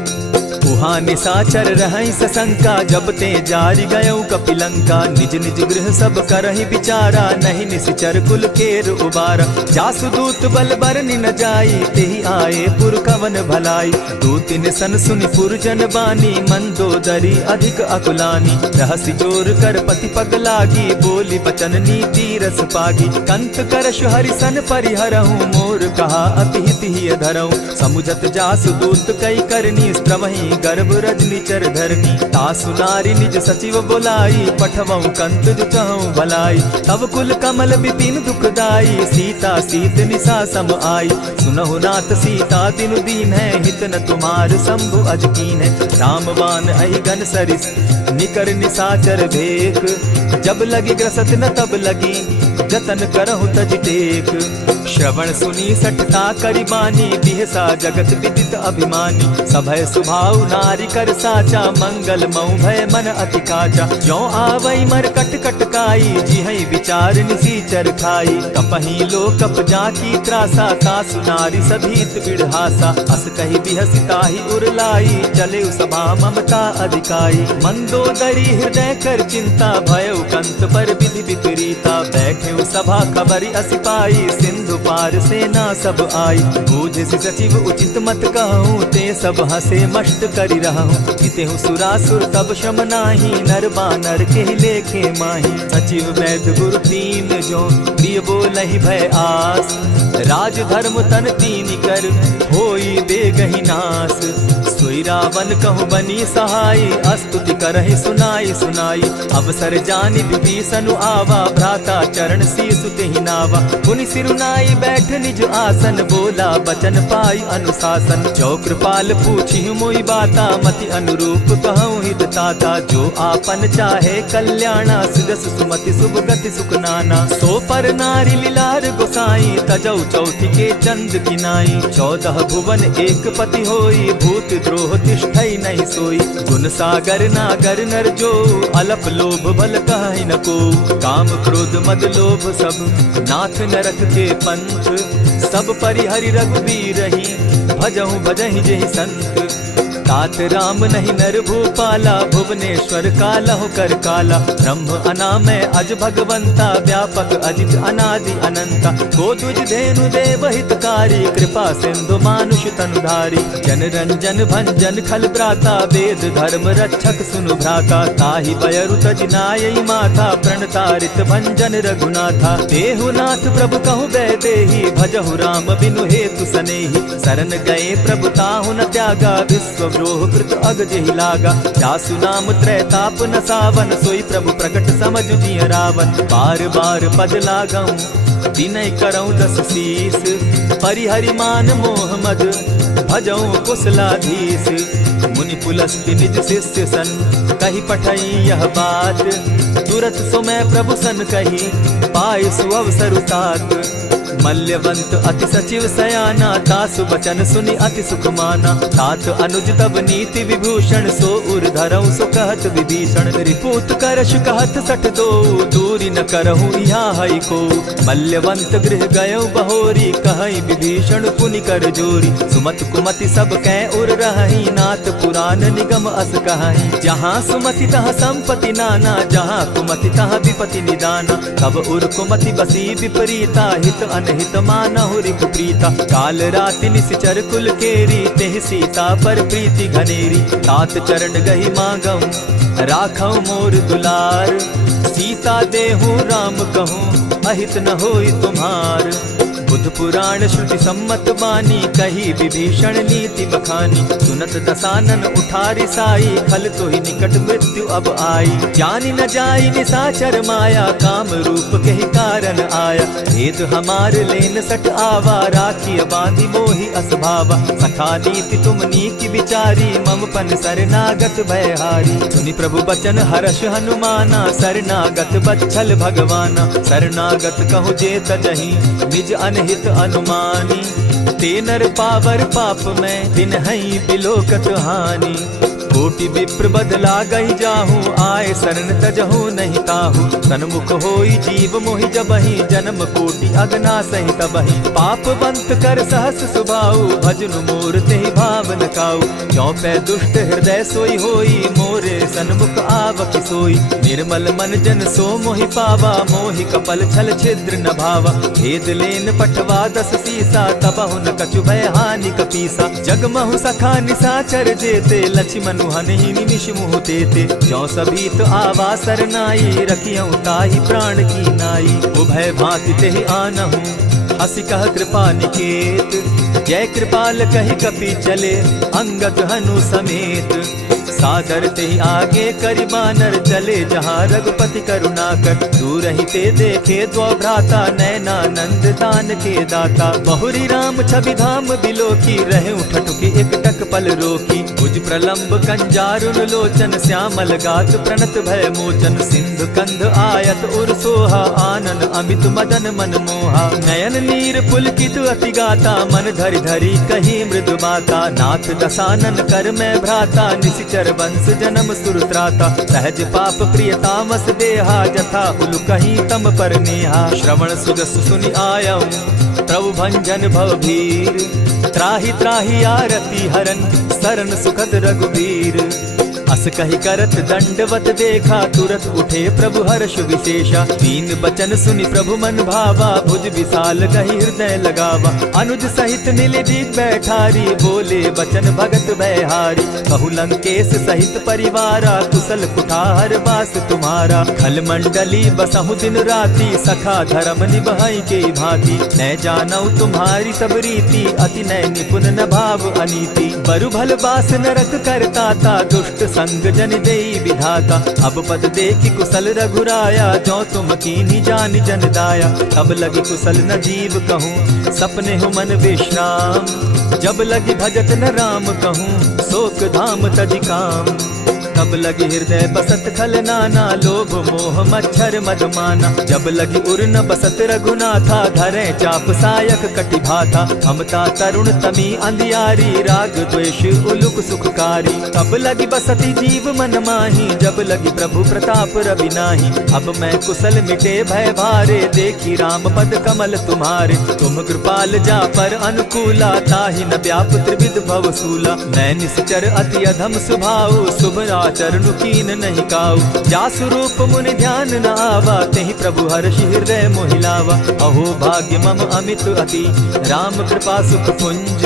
उहाँ निशाचर रहई सशंका, जब ते जारी गयऊ कपिलंका। निज निज गृह सब करहि विचारा, नहीं निशिचर कुल केर उबारा। जासुदूत बल बरनि न जाई, तेहि आए पुर कवन भलाई। दूतिन सन सुनि पुरजन बानी, मंदोदरी अधिक अकुलानी। रहसि जोर कर पति पग लागी, बोली बचन नीति रस पागी। कंत करश हरिसन परिहरहूँ, मोर कहा अति हित ही धरऊँ। समुझत जासुदूत कई करनी, स्त्रवहि गर्भ रजनी चर धरनी। तासु नारी निज सचिव बोलाई, पठवऊँ कंत जो चहऊँ भलाई। तब कुल कमल विपिन दुखदाई, सीता सीत निशा सम आई। सुनहु नाथ सीता दिनु दीन है, हित न तुम्हार शंभु अजकीन है। रामबान अहि घन सरिस, निकर निशाचर भेक। जब लगी ग्रसत न तब लगी, जतन करहु तज टेक। श्रवण सुनी सठता करिबानी, बिहसा जगत विदित अभिमानी। सभय सुभाव नारी कर साचा, मंगल मऊ भय मन अति काचा। जो आवई मर कट कट काई, जिहई विचार निसीचर खाई। कपही लो कप जाकी त्रासा, तासु नारी सभीत बिढ़ासा। अस कही बिहसिता ही उरलाई, चले सभा ममता अधिकाई। मंदोदरी हृदय कर चिंता, भयउ कंत पर विधि विपरीता। बैठे सभा खबरी असी पाई, सिंधु पार सेना सब आई। बूझ सचिव उचित मत कहूँ, ते सब हसे मस्त करि रहूँ। जितेहु सुरासुर तब शम नाही, नर बानर के लेखे माही। सचिव वैद्य गुरु तीन जो, प्रिय बोलहि भय आस। राज धर्म तन तीन कर, होई बेगहि नास। सोई रावण कहूँ बनी सहाय, अस्तुति करहि सुनाई सुनाई। अवसर जानि विभीषण आवा, भ्राता चरण शीसु तेहि नावा। पुनि सिरुनाई बैठ निज आसन, बोला बचन पाई अनुशासन। जो कृपाल पूछी मोई बाता, मति अनुरूप कहूँ हित ताता। जो आपन चाहे कल्याणा, सिदस सुमति शुभ गति सुख नाना। सो पर नारी लीलार गोसाई, तजौ चौथी के चंद किनाई। 14 भुवन एक पति होई, भूत द्रोह तिष्ठई नहीं सोई। गुण सागर नागर नर जो, अलप लोभ बल कहि न को। काम क्रोध मद लोभ सब, नाथ नरक के पंथ। सब परिहरि रघुबीर रही, भजहु भजहि जेहि संत। तात राम नहीं नर भूपाला, भुवनेश्वर कालहु कर काला। ब्रह्म अनामय अज भगवंता, व्यापक अजित अनादि अनंता। को तुझ धेनु देव हितकारी, कृपा सिंधु मानुष तनुधारी। जन रंजन भंजन खल भ्राता, वेद धर्म रक्षक सुनु भ्राता। ताहि बयरु तज नायई माथा, प्रणतारित भंजन रघुनाथा। देहुनाथ प्रभु कहु बैदेही, भजहु राम बिनु हेतु सनेही। शरण गए प्रभु ताहु न त्यागा, विश्व द्रोह कृत अग जेहि लागा। जासु नाम त्रैताप न सावन, सोई प्रभु प्रकट समझ जिय रावण। बार बार पद लागऊं, विनय करऊं 10 शीस। परिहरि मान मोह मद, भजऊं कुशलाधीश। मुनि पुलस्ति निज शिष्य सन, कही पठई यह बात। तुरत सो मैं प्रभु सन कही, पाए सुअवसर तात। मल्यवंत अति सचिव सयाना, तासु बचन सुनि अति सुख माना। तात अनुज तब नीति विभूषण, सो उर धरऊं सो कहत विभीषण। रिपुत करश कहत सठ दो, दूरी न करहूँ यहाँ हई को। मल्यवंत गृह गयऊ बहोरी, कहई विभीषण पुनि कर जोरी। सुमत कुमति सब कै उर रहई, नाथ पुराण निगम अस कहई। जहाँ सुमति तहाँ संपत्ति नाना, जहाँ कुमति तहाँ विपति निदाना। तब उर कुमति बसी विपरीता, हित अनहित मानहु रिपु प्रीता। काल राति निशिचर कुल केरी, तेहि सीता पर प्रीति घनेरी। तात चरण गहि मांगऊं, राखऊं मोर दुलार। सीता देहूं राम कहूं, अहित न होई तुम्हार। बुद्ध पुराण श्रुति सम्मत बानी, कही विभीषण नीति बखानी। सुनत दसानन उठारी साई, खल तो ही निकट मृत्यु अब आई। जानी न जाई निशाचर माया, काम रूप के ही कारण आया। भेद हमार लेन सट आवा, राखी बांधी मोहि असभावा। सखा नीति तुम नीति विचारी, मम पन शरणागत भयहारी। सुनि प्रभु बचन हर्ष हनुमाना, शरणागत बच्छल भगवाना। शरणागत कहु जे तजहि, निज अनहित अनुमानी। ते नर पावर पाप में, दिन हई बिलोकत हानि। कोटि विप्र बदला गई जाहू, आए शरण तजहू नहीं ताहू। सन्मुख होई जीव मोहि जबहि, जन्म कोटि अगना सहि तबहि। पाप बंत कर सहस सुभाऊ, भजनु मोर तेहि भावन काऊ। क्यों पै दुष्ट हृदय सोई होई, मोरे सन्मुख आवकी सोई। निर्मल मन जन सो मोहि पावा, मोहि कपल छल छिद्र न भावा। भेद लेन पठवा 10 सीसा, तबहु न कछु भय हानि कपीसा। जगमहु सखा निसाचर जेते, लक्ष्मण हनहि निमिष मुह तेते। ज्यों सभीत आवा सरनाई, रखियऊ ताहि प्राण की नाई। उभय भांति तेहि आनहु, हसी कह कृपा निकेत। जय कृपाल कहि कपि चले, अंगद हनु समेत। सादर ते आगे करि बानर चले, जहाँ रघुपति करुणाकर। दूर ही ते देखे द्वौ भ्राता, नैनानंद दान के दाता। बहुरी राम छवि धाम बिलोकी, रहे ठठुकी एक टक पल रोकी। भुज प्रलंब कंजारुन लोचन, श्यामल गात प्रणत भय मोचन। सिंधु कंध आयत उर सोहा, आनन अमित मदन मन मोहा। नयन नीर पुलकित अति गाता, मन धरि धरि कही मृदु बाता। नाथ दसानन कर मैं भ्राता, निशिचर वंश जन्म सुरत्राता। सहज पाप प्रिय तामस देहा, जथा उलु कहीं तम पर नेहा। श्रवण सुजस सुनि आयऊ, प्रभु भंजन भव भीर। त्राहि त्राहि आरती हरन, सरन सुखद रघुबीर। अस कहि करत दंडवत देखा, तुरत उठे प्रभु हर्ष विशेषा। दीन बचन सुनि प्रभु मन भावा, भुज विशाल कहि हृदय लगावा। अनुज सहित नीलदीप बैठारी, बोले बचन भगत भयहारी। कहु लंकेश सहित परिवारा, कुशल कुठार वास तुम्हारा। खल मंडली बसहु दिन राति, सखा धर्म निभाई के भांति। न जानऊ तुम्हारी सब रीति, अति नय निपुण न भाव अनीति। बरु भल बास नरक करताता, दुष्ट संग जन देई विधाता। अब पद देखि कुशल रघुराया, जो तुम कीन्ही जान जन दाया। तब लगी कुशल न जीव कहूँ, सपने हो मन विश्राम। जब लगी भजत न राम कहूँ, शोक धाम तज काम। तब लगी हृदय बसत खल नाना, लोभ मोह मच्छर मद माना। जब लगी उर न बसत रघुनाथा, धरे चाप सायक कटि भाता। ममता तरुण तमी अंधियारी, राग द्वेष उलुक सुखकारी। तब लगी बसती जीव मन माही, जब लगी प्रभु प्रताप रवि नाही। अब मैं कुशल मिटे भय भारे, देखी राम पद कमल तुम्हारे। तुम कृपाल जा पर अनुकूला, ताहि न व्याप त्रिविध भव सूला। मैं निश्चर अति अधम सुभाऊ, शुभ चरणु कीन नहीं काऊ। जासु रूप मुनि ध्यान न आवा, तेहि प्रभु हर्षि हृदय मोहिलावा। अहो भाग्य मम अमित अति, राम कृपा सुख पुंज।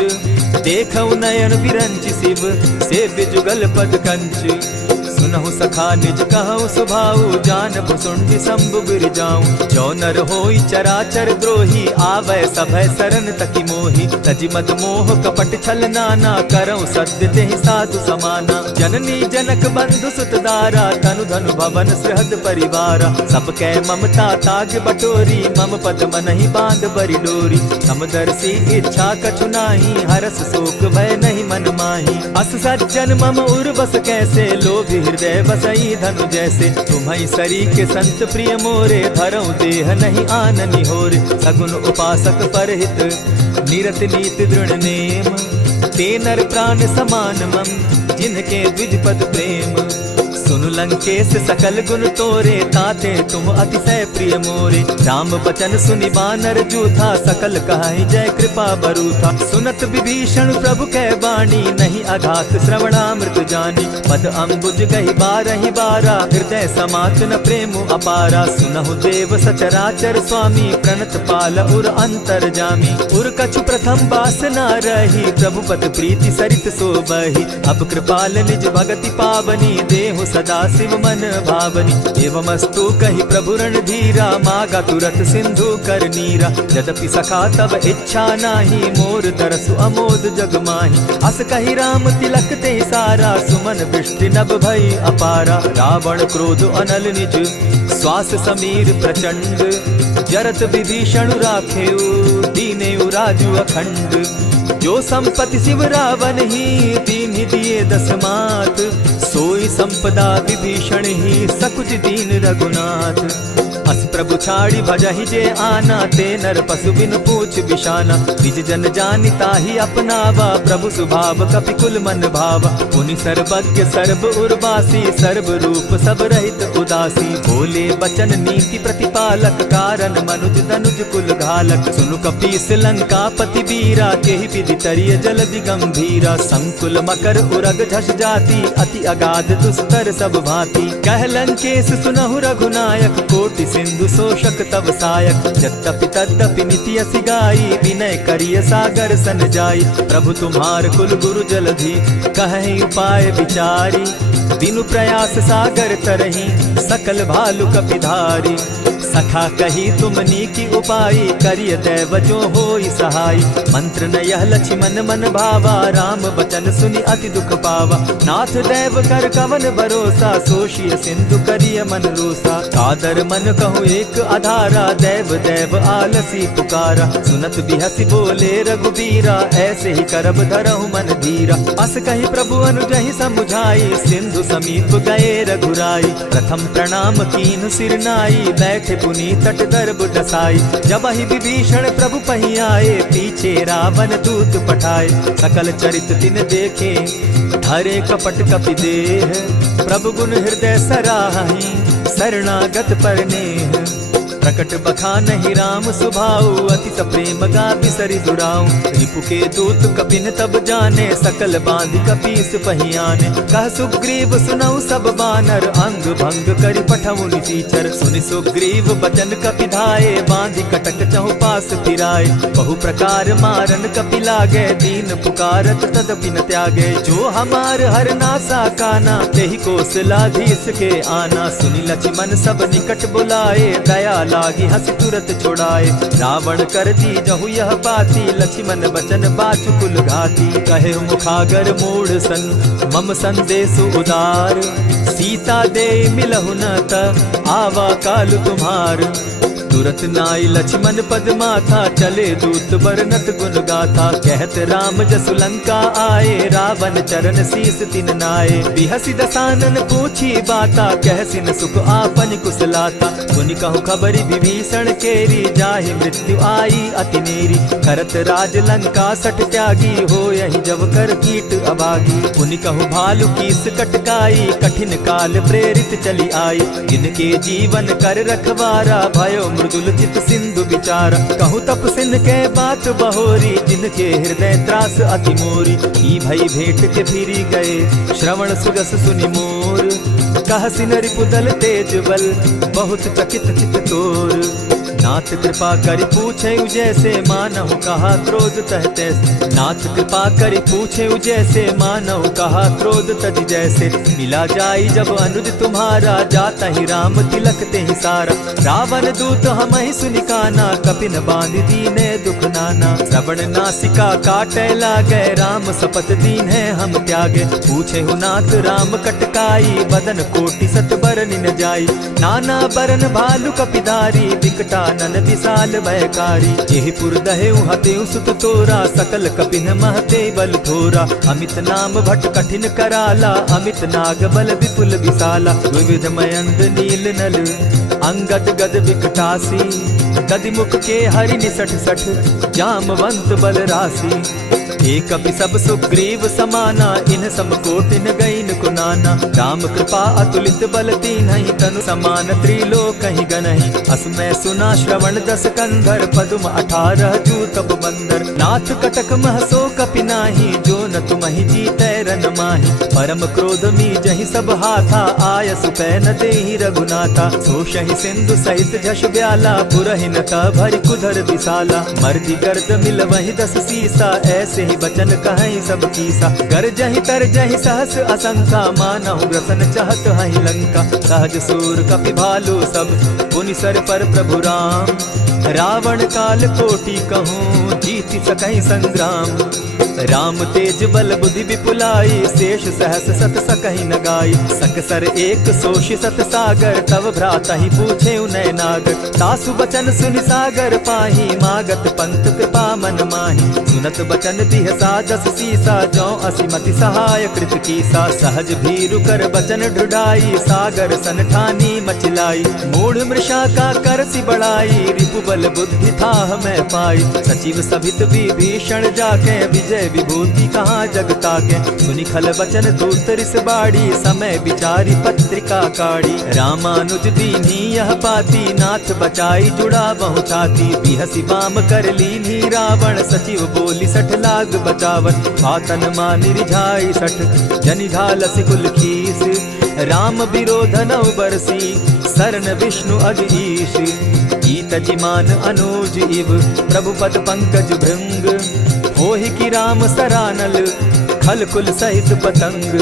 देखऊ नयन विरंचि शिव, सेव्य जुगल पद कंच। सुनहु सखा निज कहु सुभाऊ, जान भुसुंडि शंभु गिर जाऊं। जो नर होई चराचर द्रोही, आवे सभय शरण तकी मोही। तजि मद मोह कपट छल नाना, करऊं सत्य तेहि साधु समाना। जननी जनक बंधु सुत दारा, तनु धनु भवन सृहद परिवारा। सब कै ममता ताग बटोरी, मम पद मनहि बांध बरि डोरी। समदर्शी इच्छा कछु नाही, हरस शोक भय नहीं मन माही। अस सज्जन मम उर बस कैसे, लोभी हृदय बसई धनु जैसे। तुम्हि सरी के संत प्रिय मोरे, धरऊ देह नहीं आननि होरे। सगुन उपासक परहित, निरत नीत दृढ़ नेम। ते नर प्राण समान मम, जिनके द्विज पद प्रेम। सुनु लंकेश सकल गुण तोरे, ताते तुम अतिशय प्रिय मोरे। राम बचन सुनि बानर जूथा, सकल कहाई जय कृपा बरूथा। सुनत विभीषण प्रभु कै बाणी, नहीं अघात श्रवणामृत जानी। पद अम्बुज गहि बारहि बारा, हृदय समात न प्रेम अपारा। सुनहु देव सचराचर स्वामी, प्रणत पाल उर अंतर जामी। उर कछु प्रथम बास न रही, प्रभु पद प्रीति सरित सोबहि। अब कृपाल निज भगति पावनी, देहु सदा शिव मन भावनी। एवमस्तु कहि प्रभु रणधीरा, मागा तुरत सिंधु कर नीरा। यद्यपि सखा तब इच्छा नाही, मोर तरसु अमोद जग माही। अस कहि राम तिलक ते सारा, सुमन वृष्टि नभ भई अपारा। रावण क्रोध अनल निज, श्वास समीर प्रचंड। जरत विभीषण राखेउ, दीनेउ राजु अखंड। जो संपत्ति शिव रावण ही, दीन्हि दिए 10 मात। सोई संपदा विभीषण ही, सकुच दीन रघुनाथ। अस प्रभु छाड़ी भजहि जे आना, ते नर पशु बिन पूछ बिशाना। निज जन जानि ताहि अपनावा, प्रभु स्वभाव कपि कुल मन भावा। पुनि सर्वज्ञ सर्व उर्वासी, सर्व रूप सब रहित उदासी। बोले बचन नीति प्रतिपालक, कारण मनुज दनुज कुल घालक। सुनु कपीस लंकापति वीरा, केहि विधि तरिय जलधि गंभीरा। संकुल मकर उरग झस जाति, अति अगाध दुस्तर सब भांति। कह लंकेश सुनहु रघुनायक, कोटि सिंधु शोषक तब सायक। यद्यपि तद्यपि निति असि गाई, विनय करिय सागर सन जाई। प्रभु तुम्हार कुल गुरु जलधि, कहि उपाय विचारी। दिनु प्रयास सागर तरही, सकल भालु कपिधारी। सखा कही तुमनी की उपाय, करिय दैव जो होई सहाय। मंत्र न यह लक्ष्मण मन भावा, राम बचन सुनि अति दुख पावा। नाथ दैव कर कवन भरोसा, सोशिय सिंधु करिय मन रोसा। कादर मन कहूँ एक आधारा, दैव दैव आलसी पुकारा। सुनत बिहसी बोले रघुबीरा, ऐसे ही करब धरहु मन धीरा। अस कही प्रभु अनुजहि समुझाई, सिंधु समीप गए रघुराई। प्रथम प्रणाम कीन सिर नाई, बैठे पुनि तट दर्ब डसाई। जब ही विभीषण प्रभु पही आए, पीछे रावण दूत पठाए। सकल चरित तिन देखे, धरे कपट कपि देह। प्रभु गुण हृदय सराहि, शरणागत पर नेह। प्रकट बखानहि राम सुभाऊ, अति सप्रेम गा बिसरि दुराऊ। रिपु के दूत कपिन तब जाने, सकल बांधि कपीस पहियाने। कह सुग्रीव सुनऊ सब बानर, अंग भंग करि पठऊ निसीचर। सुनि सुग्रीव बचन कपि धाये, बांधि कटक चहु पास फिराए। बहु प्रकार मारन कपि लागे, दीन पुकारत तदपि न त्यागे। जो हमार हरनासा काना, तेहि कौशलाधीश के आना। सुनि लक्ष्मण सब निकट बुलाए, दया लागी हंस तुरत छुड़ाए। रावण कर दी जहु यह बाती, लक्ष्मण बचन बाचु कुल घाती। कहे मुखागर मूढ़ सन, मम संदेश उदार। सीता दे मिलहु न त, आवा काल तुम्हार। तुरत नाई लक्ष्मण पद माथा, चले दूत बरनत गुण गाथा। कहत राम जसु लंका आए, रावण चरण शीस तिन नाये। बिहसि दसानन पूछी बाता, कहसिन सुख आपन कुशलाता। मुनि कहु खबरि विभीषण केरी, जाहि मृत्यु आई अति नेरी। करत राज लंका सठ त्यागी, हो यही जब कर कीट अभागी। मुनि कहु भालु कीस कटकाई, कठिन काल प्रेरित चली आई। जिनके जीवन कर रखवारा, भयो मृदुल चित सिंधु विचार। कहु तप सिन के बात बहोरी, जिनके हृदय त्रास अति मोरी। की भई भेंट के फिरी गए, श्रवण सुगस सुनि मोर। कह सिन रिपुदल तेज बल, बहुत चकित चित तोर। नाथ कृपा करि पूछे जैसे, मानहु कहा क्रोध तह तैसे। नाथ कृपा करि पूछे जैसे, मानहु कहा क्रोध तज जैसे। मिला जाई जब अनुज तुम्हारा, जाता ही राम तिलक ते ही सारा। रावण दूत हम ही सुनि काना, कपिन बांधि दीने दुख नाना। श्रवण नासिका काटे लागे, राम सपत दीन है हम त्यागे। पूछे हु नाथ राम कटकाई, बदन कोटि सत बरन न जाई। नाना बरन भालु कपिधारी, विकटा नन विशाल भयकारी। जेहि पुर दहेउ हतेउ सुत तोरा, सकल कपिन महते बल थोरा। अमित नाम भट कठिन कराला, अमित नाग बल विपुल विशाला। विविध मयंद नील नल, अंगद गद विकटासी। गदि मुख के हरि निसठ सठ, जामवंत बल राशि। एक कपि सब सुग्रीव समाना, इन सम कोटिन गईन कुनाना। राम कृपा अतुलित बल तीन्हि, तनु समान त्रिलोक ही गनहि। असमय सुना श्रवण दस कंधर, पदुम 18 जूतब बंदर। नाथ कटक महसो कपि नाही, जो न तुमहि जीतै रन माहि। परम क्रोध मी जहि सब हाथा, आय सुपै न देहि रघुनाथा। सोषहि सिंधु सहित झष ब्याला, पुरहि न भरि कुधर विशाला। मर्दि गर्द मिल वहि 10 सीसा, ऐसे ही बचन कहीं सब कीसा। कर जहि तर जहि सहस असंखा, मानहु ग्रसन चाहत हहि लंका। सहज सूर कपि भालु सब, पुनि सर पर प्रभु राम। रावण काल कोटि कहूँ जीति सकहि संग्राम। राम तेज बल बुद्धि विपुलाई, शेष सहस सत सकहि न गाई। सकसर एक सोष सत सागर, तव भ्राता ही पूछे उनय नागर। तासु बचन सुनि सागर पाही, मागत पंत कृपा मन माही। सुनत बचन बिहसा जस सीसा, जौ असिमति सहाय कृत कीसा। सहज भीरु कर बचन ढुढ़ाई, सागर सन ठानी मचिलाई। मूढ़ मृषा का कर सी बढ़ाई, रिपु बल बुद्धि थाह मैं पाई। सचिव सभित विभीषण जाके, विजय विभूति कहाँ जगता के। सुनि खल बचन दूत रिस बाड़ी, समय विचारी पत्रिका काढ़ी। रामानुज दीन्ही यह पाती, नाथ बचाई जुड़ा बहु छाती। बिहसी बाम कर लीन्ही रावण, सचिव बोली सठ लाग बचावन। आतन मानि रिझाई सठ, जनि ढालसि कुल खीस। राम विरोध नौ बरसी, सरन विष्णु अज ईश। ईत जिमान अनुज इव, प्रभु पद पंकज भृंग। होहि की राम सरानल, खल कुल सहित पतंग।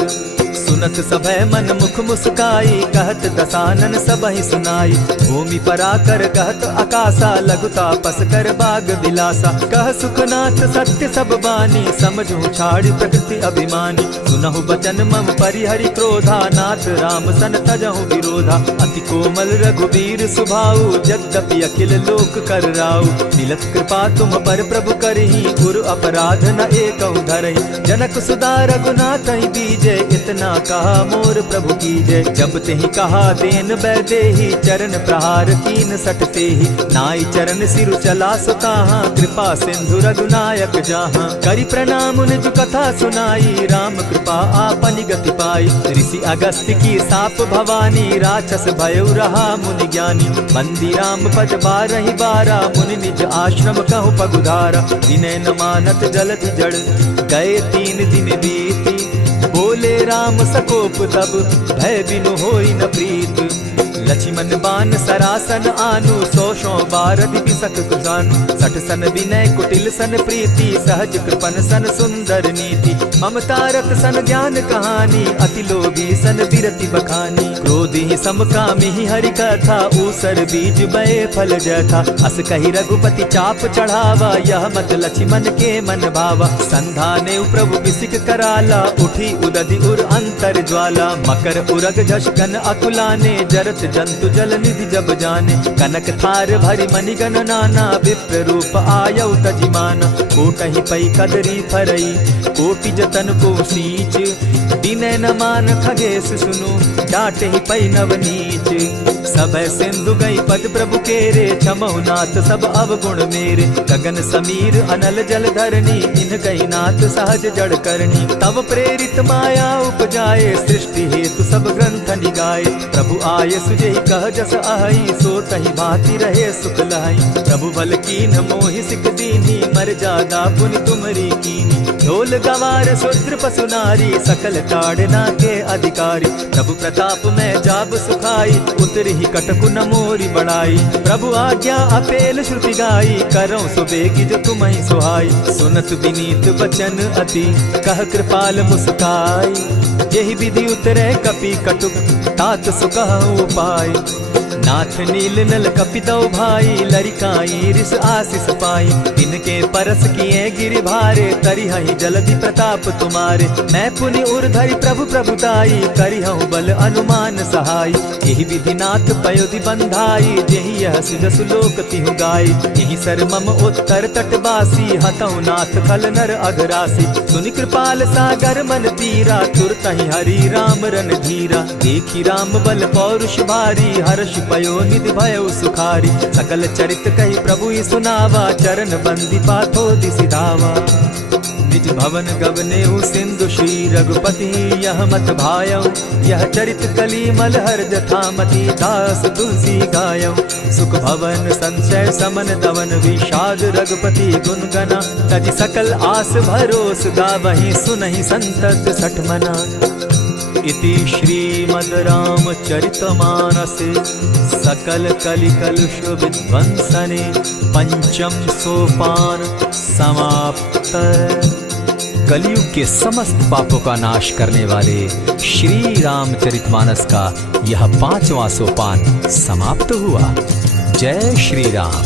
सुनत सभय मन मुख मुस्काई, कहत दसानन सबहि सुनाई। भूमि पराकर कहत आकाशा, लघुता पस कर बाग विलासा। कह सुखनाथ सत्य सब बानी, समझू छाड़ प्रकृति अभिमानी। सुनहु बचन मम परिहरि क्रोधा, नाथ राम सन तजहु विरोधा। अति कोमल रघुबीर सुभाऊ, यद्यपि अखिल लोक कर राऊ। मिलत कृपा तुम पर प्रभु करही, गुरु अपराध न एकहु धरहि। जनक सुदा रघुनाथ ही बीजे, इतना कहा मोर प्रभु की जय। जब तेहि कहा देन बैदेही, चरण प्रहार कीन सटते ही। नाई चरण सिरु चला सुताहा, कृपा सिंधु रघुनायक जाहा। करि प्रणाम निज कथा सुनाई, राम कृपा आपनि गति पाई। ऋषि अगस्त की साप भवानी, राक्षस भयउ रहा मुनि ज्ञानी। बंदी राम पद बारहि बारा, मुनि निज आश्रम कहु पगुधारा। विनय न मानत जलधि जड़, गए 3 दिन बीती। बोले राम सकोप तब, भय बिनु होई न प्रीत। लक्ष्मण बान सरासन आनु, 100 बारदि बिसक कुजानु। 60 सन विनय कुटिल सन प्रीति, सहज कृपन सन सुंदर नीति। ममता रत सन ज्ञान कहानी, अति लोभी सन बिरति बखानी। क्रोधि समकामी हरि कथा, ऊसर बीज बये फल जथा। अस कहि रघुपति चाप चढ़ावा, यह मत लक्ष्मण के मन भावा। संधाने प्रभु बिसिक कराला, उठी उदधि उर अंतर ज्वाला। मकर उरग झष घन अकुलाने, जरत जंतु जल निधि जब जाने। कनक थार भरी मणिगण नाना, विप्र रूप आयउ तजिमाना। कोटहि पै कदरी फरई, कोटि जतन को सींच। विनय न मान खगेश सुनु, डांटहि पै नवनीच। सभय सिंधु गई पद प्रभु केरे, क्षमहु नाथ सब अवगुण मेरे। गगन समीर अनल जल धरनी, इन गई नाथ सहज जड़ करनी। तब प्रेरित माया उपजाए, सृष्टि हेतु सब ग्रंथ निगाए। प्रभु आये सुजेहि कह जस आहई, सो तहि भांति रहे सुख लहई। प्रभु बल कीन्ह मोहि सिख दीन्ही, मर जादा पुनि तुमरी कीन्ही। ढोल गवार शूद्र पशु नारी, सकल ताड़ना के अधिकारी। प्रभु प्रताप में जाब सुखाई, उतरहि कटकु न मोरी बड़ाई। प्रभु आज्ञा अपेल श्रुति गाई, करऊं सो बेगी जो तुम्हि सुहाई। सुनत विनीत बचन अति, कह कृपाल मुस्काई। जेहि विधि उतरे कपि कटुक, तात सुकहु उपाय। नाथ नील नल कपितौ भाई, लरिकाई रिस आशीष पाई। तिनके परस किए गिरि भारे, तरिहहि जलधि प्रताप तुम्हारे। मैं पुनि उर्धरि प्रभु प्रभुताई, करिहु बल अनुमान सहाय। एहि विधि नाथ पयोधि बंधाई, जेहि यह सुजसु लोक तिहु गाई। एहि सर मम उत्तर तटवासी, हतौ नाथ खल नर अघरासी। सुनि कृपाल सागर मन तीरा, तुरतहि हरि राम रन धीरा। देखि राम बल पौरुष भारी, हर्ष पयो निधि भयउ सुखारी। सकल चरित कहि प्रभु सुनावा, चरण बंदी पाथो दिसि धावा। निज भवन गवनेउ सिंधु श्री रघुपति, यह मत भायउ। यह चरित कली मलहर जथामति, दास तुलसी गायउ। सुख भवन संशय समन दवन, विषाद रघुपति गुण गना। तज सकल आस भरोस, गावहि सुनहि संतत सठ मना। इति श्रीमद् रामचरितमानसे, सकल कलिकलुष विध्वंसने। पंचम सोपान समाप्त। कलयुग के समस्त पापों का नाश करने वाले श्री रामचरितमानस का यह 5वां सोपान समाप्त हुआ। जय श्री राम।